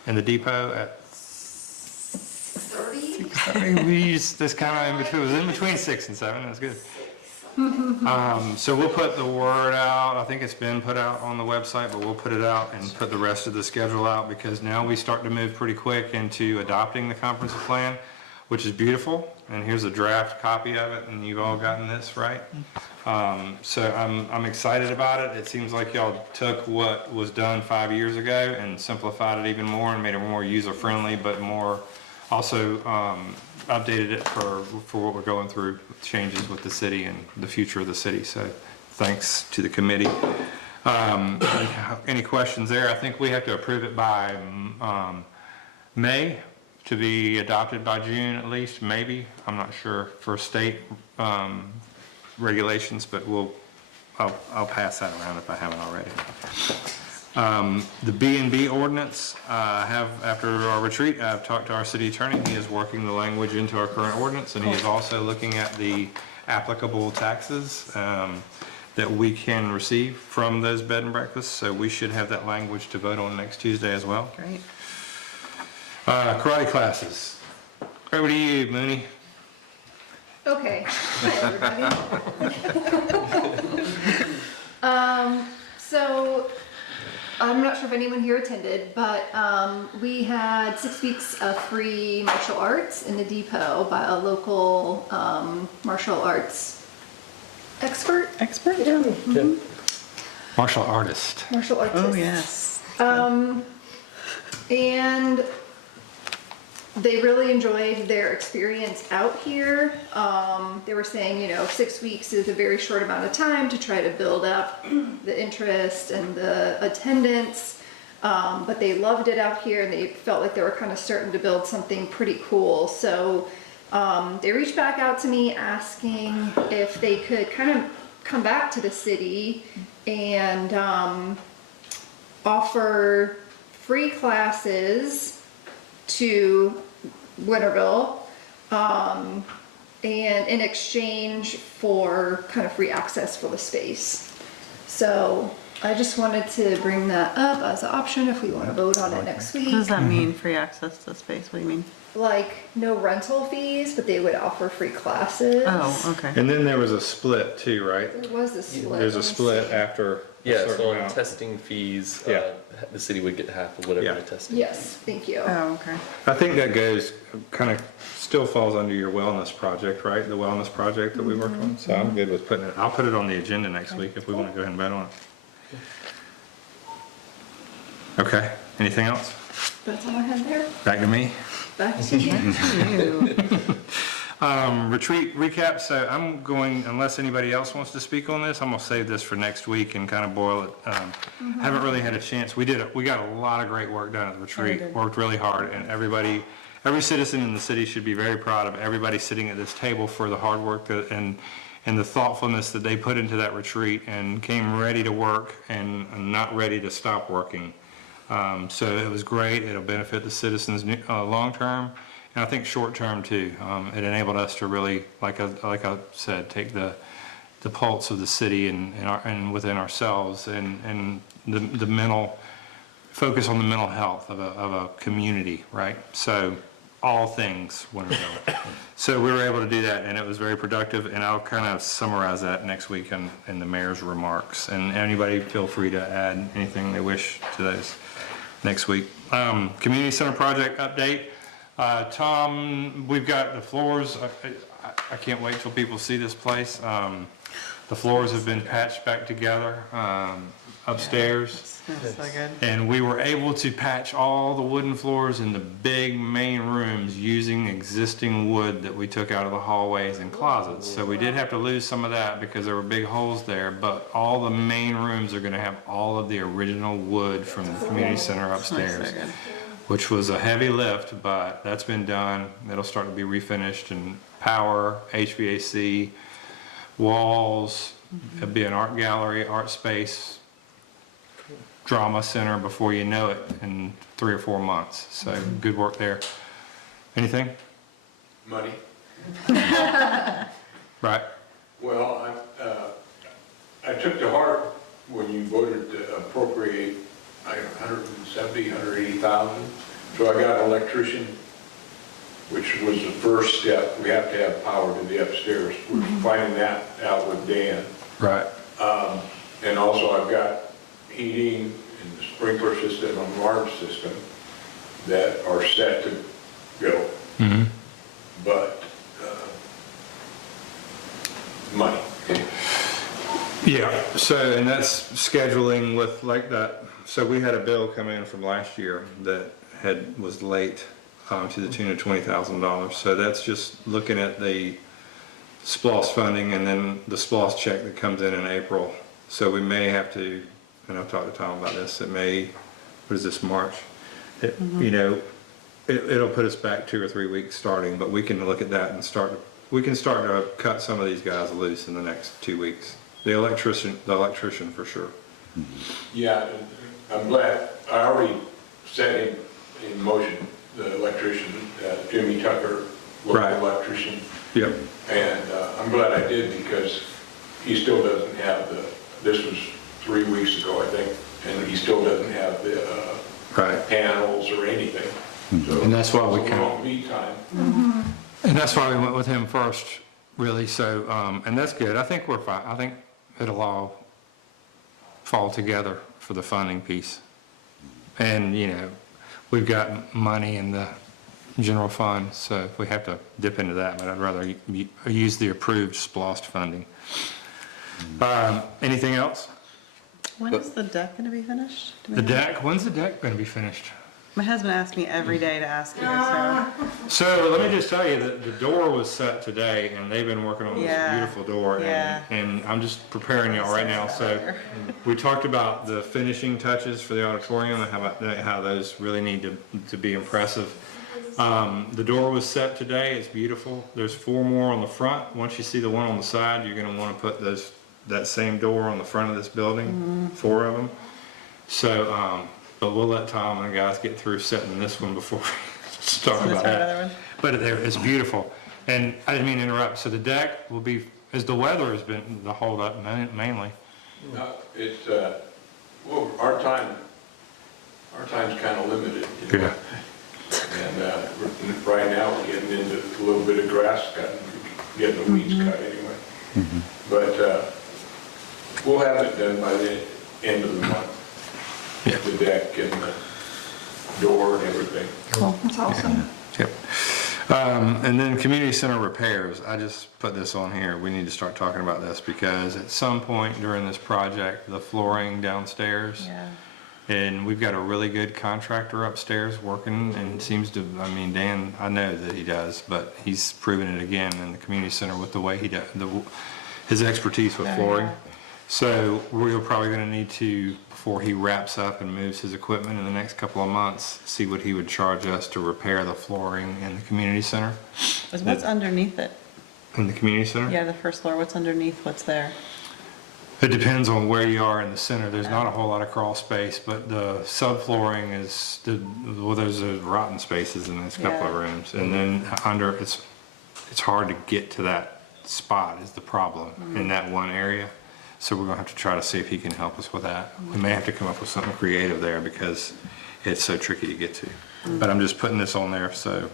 In the depot at 30? we used this kind of in between. It was in between 6 and 7. That's good. So we'll put the word out. I think it's been put out on the website, but we'll put it out and put the rest of the schedule out, because now we start to move pretty quick into adopting the comprehensive plan, which is beautiful. And here's a draft copy of it, and you've all gotten this, right? So I'm excited about it. It seems like y'all took what was done 5 years ago and simplified it even more and made it more user-friendly, but more also updated it for what we're going through, changes with the city and the future of the city. So thanks to the committee. Any questions there? I think we have to approve it by May to be adopted by June at least, maybe. I'm not sure for state regulations, but I'll pass that around if I haven't already. The B&B ordinance, after our retreat, I've talked to our city attorney. He is working the language into our current ordinance, and he is also looking at the applicable taxes that we can receive from those bed and breakfasts. So we should have that language to vote on next Tuesday as well. Great. Karate classes. Over to you, Mooney. Okay. Hi, everybody. So I'm not sure if anyone here attended, but we had 6 weeks of free martial arts in the depot by a local martial arts expert. Expert? Martial artist. Martial artist. Oh, yes. And they really enjoyed their experience out here. They were saying, 6 weeks is a very short amount of time to try to build up the interest and the attendance. But they loved it out here, and they felt like they were kind of starting to build something pretty cool. So they reached back out to me asking if they could kind of come back to the city and offer free classes to Winterville, and in exchange for kind of free access for the space. So I just wanted to bring that up as an option if we want to vote on it next What does week. that mean, free access to space? What do you mean? Like no rental fees, but they would offer free classes. Oh, okay. And then there was a split too, right? There was a split. There's a let me split see. after a Yeah, certain so on amount. testing fees, Yeah. the city would get half of whatever Yeah. the testing. Yes, thank you. Oh, okay. I think that goes, kind of still falls under your wellness project, right? The wellness project that we worked on. So I'm good with putting it, I'll put it on the agenda next week if we want to go ahead and vote on it. Okay, anything else? That's all I had there. Back to me. Back to you. Retreat recap, so I'm going, unless anybody else wants to speak on this, I'm gonna save this for next week and kind of boil it. Haven't really had a chance. We got a lot of great work done at the retreat, worked really hard, and every citizen in the city should be very proud of everybody sitting at this table for the hard work and the thoughtfulness that they put into that retreat, and came ready to work and not ready to stop working. So it was great. It'll benefit the citizens long-term, and I think short-term too. It enabled us to really, like I said, take the pulse of the city and within ourselves, and the mental, focus on the mental health of a community, right? So all things Winterville. So we were able to do that, and it was very productive, and I'll kind of summarize that next week in the mayor's remarks. And anybody feel free to add anything they wish to those. next week. Community center project update. Tom, we've got the floors. I can't wait till people see this place. The floors have been patched back together upstairs. Smells so good. And we were able to patch all the wooden floors in the big main rooms using existing wood that we took out of the hallways and closets. So we did have to lose some of that because there were big holes there, but all the main rooms are gonna have all of the original wood from the community center upstairs, good. which was a heavy lift, but that's been done. It'll start to be refinished, and power, HVAC, walls, it'll be an art gallery, art space, drama center before you know it in 3 or 4 months. So good work there. Anything? Money. Right? Well, I took to heart when you voted to appropriate, I don't know, 170, 180,000. So I got an electrician, which was the first step. We have to have power to the upstairs. We're finding that out with Dan. Right. And also I've got heating and the sprinkler system and alarm system that are set to go. But, money. Yeah, so, and that's scheduling with like that. So we had a bill come in from last year that was late to the tune of $20,000. So that's just looking at the SPLOST funding and then the SPLOST check that comes in April. So we may have to, and I've talked to Tom about this, it may, what is this, March? You know, it'll put us back 2 or 3 weeks starting, but we can look at that and we can start to cut some of these guys loose in the next 2 weeks. The electrician for sure. Yeah, I'm glad, I already set him in motion, the electrician, Jimmy Tucker, Right. local electrician. Yep. And I'm glad I did because he still doesn't have this was 3 weeks ago, I think, and he still doesn't have the Right. panels or anything. So And that's why we it's a kind long of, lead time. and that's why we went with him first, really. So, and that's good. I think we're fine. I think it'll all fall together for the funding piece. And, you know, we've got money in the general fund, so if we have to dip into that, but I'd rather use the approved SPLOST funding. Anything else? When is the deck gonna be finished? Do we The know? deck, when's the deck gonna be finished? My husband asks me every day to ask you, so. So let me just tell you that the door was set today and they've been working on this Yeah. beautiful door Yeah. and I'm just preparing y'all right now. So we talked about the finishing touches for the auditorium and how those really need to be impressive. The door was set today. It's beautiful. There's 4 more on the front. Once you see the one on the side, you're gonna wanna put that same door on the front of this building, 4 of them. So, but we'll let Tom and the guys get through setting this one before we start Let's about try that. another one. But it's beautiful. And I didn't mean to interrupt. So the deck will be, as the weather has been the hold up mainly. It's, well, our time's kind of limited. You know? Yeah. And right now, we're getting into a little bit of grass cutting, getting the weeds cut anyway. But we'll have it done by the end of the month. Yeah. The deck and the door and everything. That's awesome. Yep. And then community center repairs. I just put this on here. We need to start talking about this because at some point during this project, the flooring downstairs, Yeah. and we've got a really good contractor upstairs working and seems to, I mean, Dan, I know that he does, but he's proven it again in the community center with the way he does, his expertise with flooring. So we're probably gonna need to, before he wraps up and moves his equipment in the next couple of months, see what he would charge us to repair the flooring in the community center. What's underneath it? In the community center? Yeah, the first floor, what's underneath, what's there? It depends on where you are in the center. There's not a whole lot of crawl space, but the subflooring is, well, there's rotten spaces in this couple of Yeah. rooms. And then under, it's hard to get to that spot is the problem in that one area. So we're gonna have to try to see if he can help us with that. We may have to come up with something creative there because it's so tricky to get to. But I'm just putting this on there, so.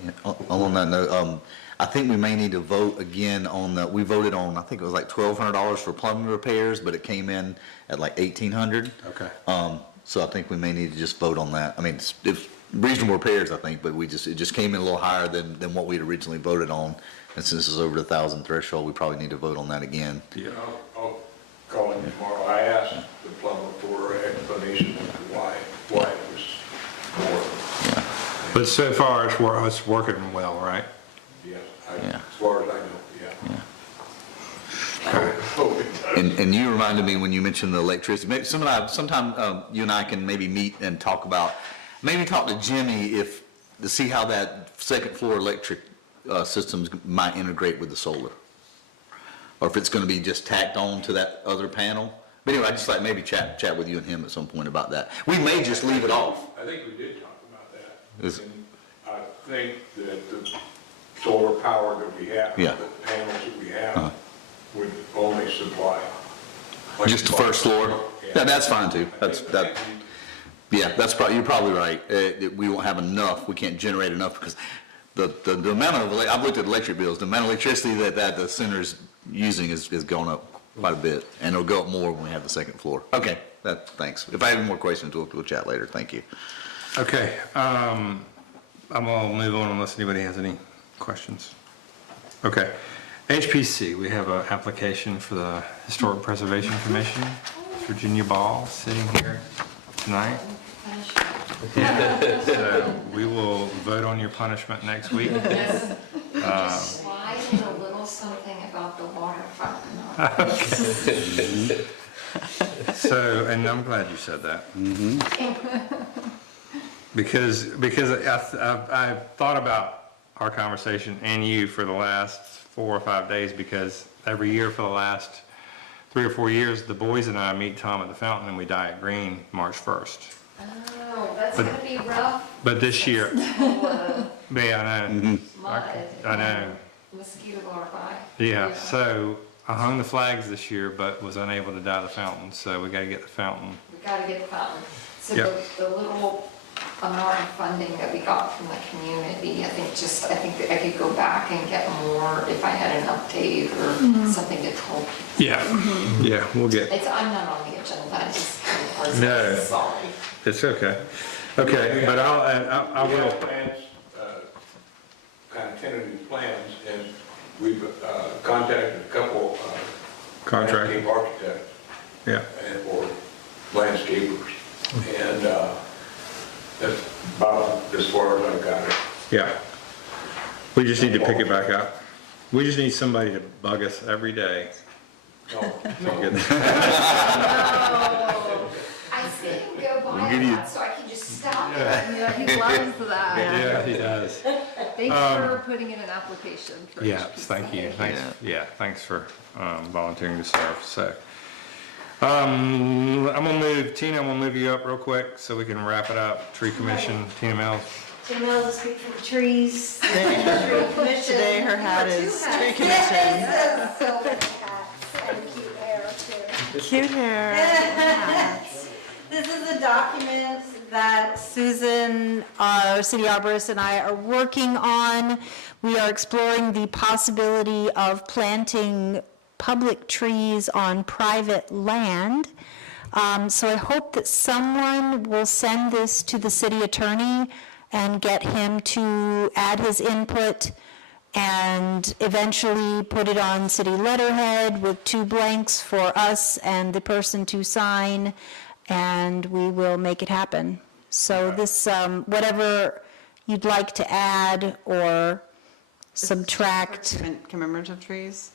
On that note, I think we may need to vote again on we voted on, I think it was like $1,200 for plumbing repairs, but it came in at like $1,800. Okay. So I think we may need to just vote on that. I mean, it's reasonable repairs, I think, but it just came in a little higher than what we'd originally voted on. And since it's over the 1,000 threshold, we probably need to vote on that again. I'll call him tomorrow. I asked the plumber for an explanation as to why it was more. But so far, it's working well, right? Yes, Yeah. as far as I know, yeah. Hope it does. And you reminded me when you mentioned the electricity, maybe sometime you and I can maybe meet and talk about, maybe talk to Jimmy to see how that second floor electric systems might integrate with the solar. Or if it's gonna be just tacked on to that other panel. But anyway, I'd just like maybe chat with you and him at some point about that. We may just leave it off. I think we did talk about that. Is- And I think that the solar power that we have, Yeah. the panels that we have, would only supply. like Just the first floor? Yeah, that's fine too. Yeah, you're probably right. We won't have enough, we can't generate enough because the amount of, I've looked at electric bills, the amount of electricity that the center's using is going up quite a bit, and it'll go up more when we have the second floor. Okay, thanks. If I have any more questions, we'll chat later. Thank you. Okay, I'm gonna move on unless anybody has any questions. Okay, HPC, we have an application for the Historic Preservation Commission. Virginia Ball sitting here tonight. So we will vote on your punishment next week. Just slide in a little something about the water fountain. So, and I'm glad you said that. Because I've thought about our conversation and you for the last 4 or 5 days, because every year for the last 3 or 4 years, the boys and I meet Tom at the fountain and we die at Green March 1st. Oh, that's gonna be rough. But this year, Full of yeah, I know. mud. I know. and Mosquito larvae. Yeah, so I hung the flags this year, but was unable to dye the fountain, so we gotta get the fountain. We gotta get the fountain. So Yep. the little amount of funding that we got from the community, I think that I could go back and get more if I had an update or something to tell people. Yeah, we'll get, I'm not on the agenda, I just, No. sorry. it's okay. Okay, but I We have will, plans, kind of tentative plans, and we've contacted a couple Contractor. landscape architects yeah, or landscapers, and that's about as far as I've got it. yeah. We just need to pick it back up. We just need somebody to bug us every day. No, to get- I see him go by give a you- lot, so I can just stop it. Yeah, he loves that. Yeah, he does. Thanks for putting in an application for Yeah, HPC. thank you. Thanks, Yeah. thanks for volunteering to serve, so. I'm gonna move, Tina, I'm gonna move you up real quick so we can wrap it up. Tree Commission, Tina Mills. Tim Mills will speak for the trees. Tree Commission. Today her hat is tree commission. Yes, silver hats and cute hair too. Cute hair. This is a document that Susan, our city arborist, and I are working on. We are exploring the possibility of planting public trees on private land. So I hope that someone will send this to the city attorney and get him to add his input and eventually put it on city letterhead with 2 blanks for us and the person to sign, and we will make it happen. So this, whatever you'd like to add or subtract, Commemorative trees.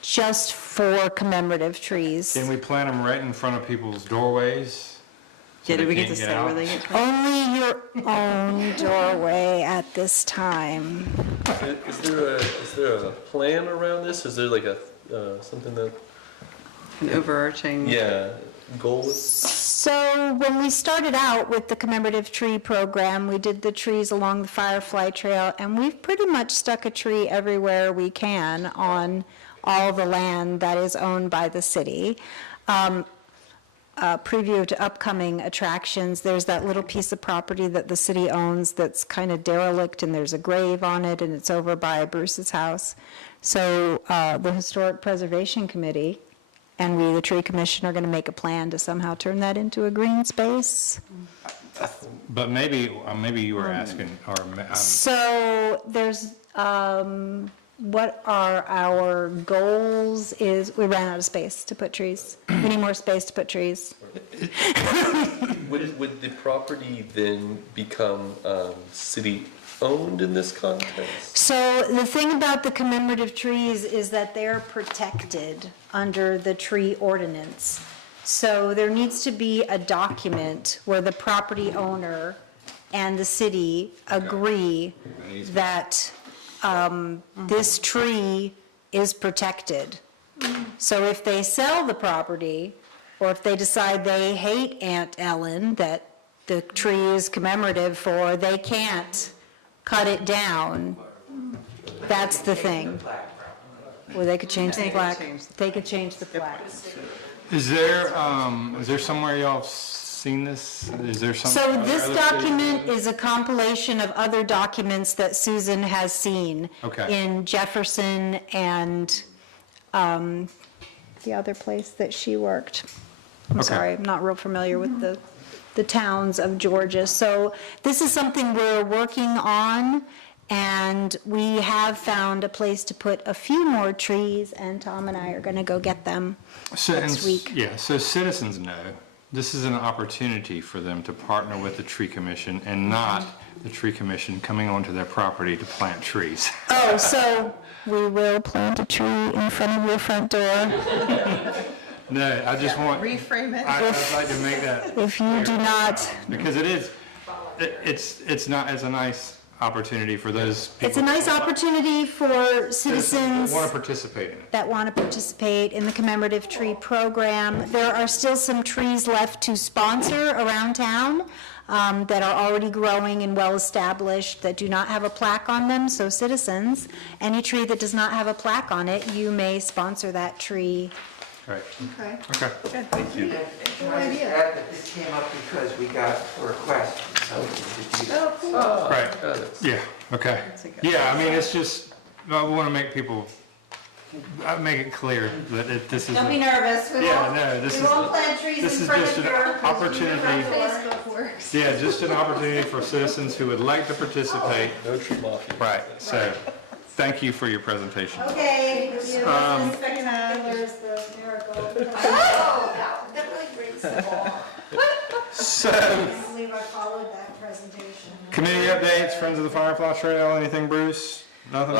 just for commemorative trees. Can we plant them right in front of people's doorways? so Yeah, did we they get to can't say out? where they get planted? Only your own doorway at this time. Is there a plan around this? Is there like a, something that, An overarching. goal with? So when we started out with the commemorative tree program, we did the trees along the Firefly Trail, and we've pretty much stuck a tree everywhere we can on all the land that is owned by the city. Preview to upcoming attractions, there's that little piece of property that the city owns that's kind of derelict, and there's a grave on it, and it's over by Bruce's house. So the Historic Preservation Committee and we, the tree commission, are going to make a plan to somehow turn that into a green space. But maybe you were asking, or So there's, what are our goals is, we ran out of space to put trees. We need more space to put trees. Would the property then become city-owned in this context? So the thing about the commemorative trees is that they're protected under the tree ordinance. So there needs to be a document where the property owner and the city agree that this tree is protected. So if they sell the property, or if they decide they hate Aunt Ellen, that the tree is commemorative for, they can't cut it down. That's the thing. Or they could change the plaque. They could change the plaque. is there somewhere y'all have seen this? Is there some? So are there this other cities document doing this? is a compilation of other documents that Susan has seen Okay. in Jefferson and the other place that she worked. I'm Okay. sorry, I'm not real familiar with the towns of Georgia. So this is something we're working on, and we have found a place to put a few more trees, and Tom and I are going to go get them next week. Yeah, so citizens know, this is an opportunity for them to partner with the tree commission and not the tree commission coming onto their property to plant trees. Oh, so we will plant a tree in front of your front door. No, I just want, Reframe it. I'd like to make that, If you do not, because it's not, it's a nice opportunity for those people. it's a nice opportunity for citizens Want to participate in it. that want to participate in the commemorative tree program. There are still some trees left to sponsor around town that are already growing and well-established that do not have a plaque on them. So citizens, any tree that does not have a plaque on it, you may sponsor that tree. Right, Okay. okay. Can I just add that this came up because we got a request from someone to do Oh, cool. Right, Got it. yeah, okay. Yeah, I mean, it's just, I want to make people, make it clear that this is. Don't be nervous. Yeah, no, this is, plant trees this is just an opportunity, Facebook works. yeah, just an opportunity for citizens who would like to participate. No tree mafia. Right, so, thank you for your presentation. Okay. Spectacular is the miracle. Oh, that really brings the bar. So, I believe I followed that presentation. committee updates, Friends of the Firefly Trail, anything, Bruce? Nothing?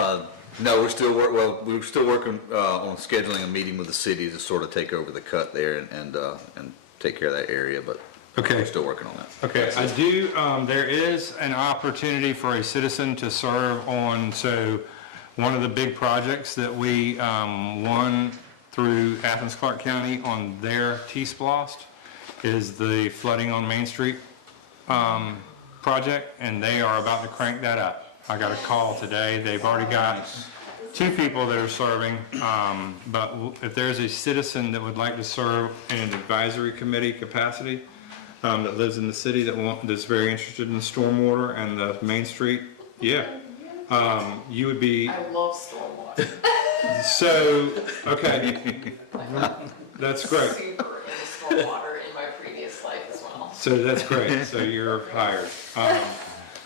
No, we're still working on scheduling a meeting with the city to sort of take over the cut there and take care of that area, but Okay. we're still working on that. Okay, I do, there is an opportunity for a citizen to serve on, so one of the big projects that we won through Athens Clarke County on their T-Splost is the flooding on Main Street project, and they are about to crank that up. I got a call today, they've already got 2 people that are serving, but if there's a citizen that would like to serve in an advisory committee capacity, that lives in the city that's very interested in stormwater and the Main Street, yeah. You would be, I love stormwater. so, okay. That's great. Super into stormwater in my previous life as well. So that's great, so you're hired.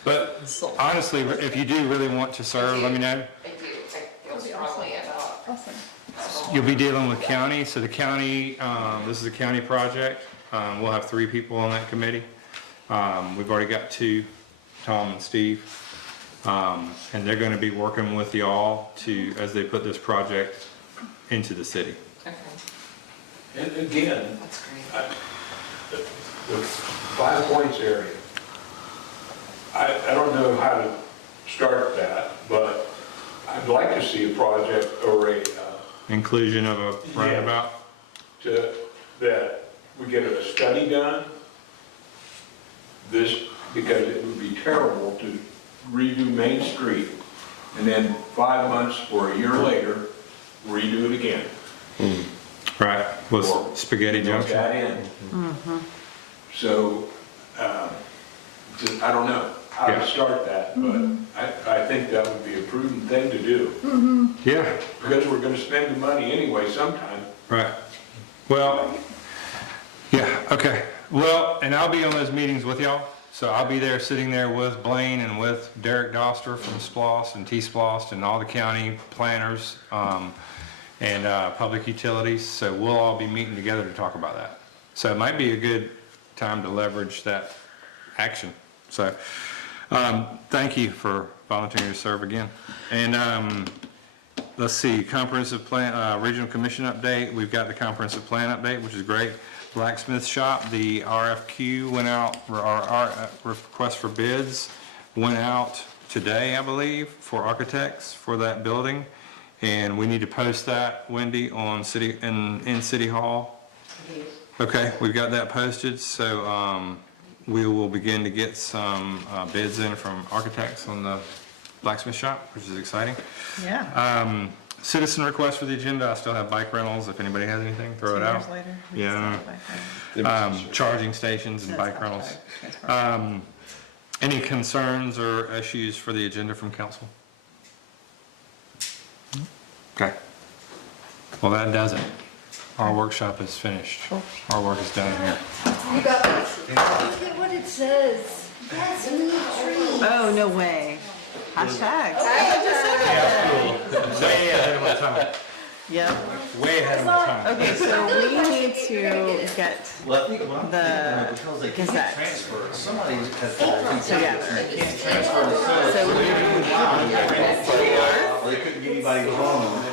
But honestly, if you do really want to serve, let me know. I do, I feel strongly about. Awesome. You'll be dealing with county, so the county, this is a county project. We'll have 3 people on that committee. We've already got 2, Tom and Steve. And they're gonna be working with y'all as they put this project into the city. Okay, And again, that's great. the 5 Points area, I don't know how to start that, but I'd like to see a project or a, Inclusion of a roundabout. that we get a study done. Because it would be terrible to redo Main Street and then 5 months or a year later, redo it again. Right, was Spaghetti Junction. That in. So, I don't know how Yeah. to start that, but I think that would be a prudent thing to do. Yeah, Because we're gonna spend the money anyway sometime. right. Well, yeah, okay. Well, and I'll be on those meetings with y'all. So I'll be there, sitting there with Blaine and with Derek Doster from SPLOST and T-SPLOST and all the county planners and public utilities. So we'll all be meeting together to talk about that. So it might be a good time to leverage that action. So thank you for volunteering to serve again. And let's see, comprehensive plan, regional commission update. We've got the comprehensive plan update, which is great. Blacksmith shop, the RFQ went out, or our request for bids went out today, I believe, for architects for that building. And we need to post that, Wendy, on in City Hall. Okay, we've got that posted, so we will begin to get some bids in from architects on the blacksmith shop, which is exciting. Yeah. Citizen request for the agenda, I still have bike rentals, if anybody has anything, throw it 2 out. years later. we Yeah. still have bike Charging stations and That's bike rentals. outside. Any concerns or issues for the agenda from council? Okay. Well, that does it. Our workshop is finished. Our work is done here. You got this. Look at what it says. Yes, we need trees. Oh, no way. Hashtag. Way ahead of my time. Yep. Way ahead of my time. Okay, so we need to get the Gazette together. So we They couldn't get anybody to go home.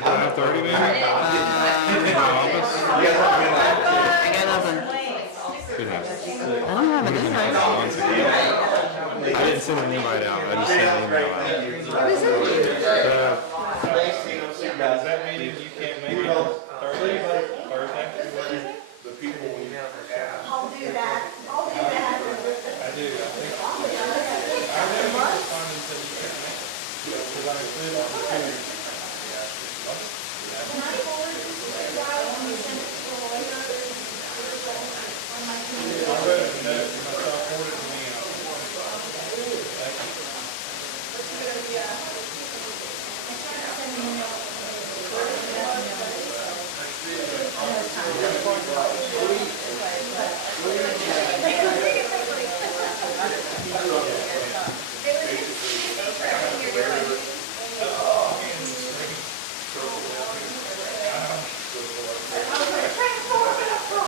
I have 30 minutes? In my office? I got nothing. Good house. I don't have an invite. I didn't send an invite out, I just sent an email out. That meeting, you can't make it Thursday? The people we never asked. I'll do that. I do, I think. I never responded to you can't make it, because I included on the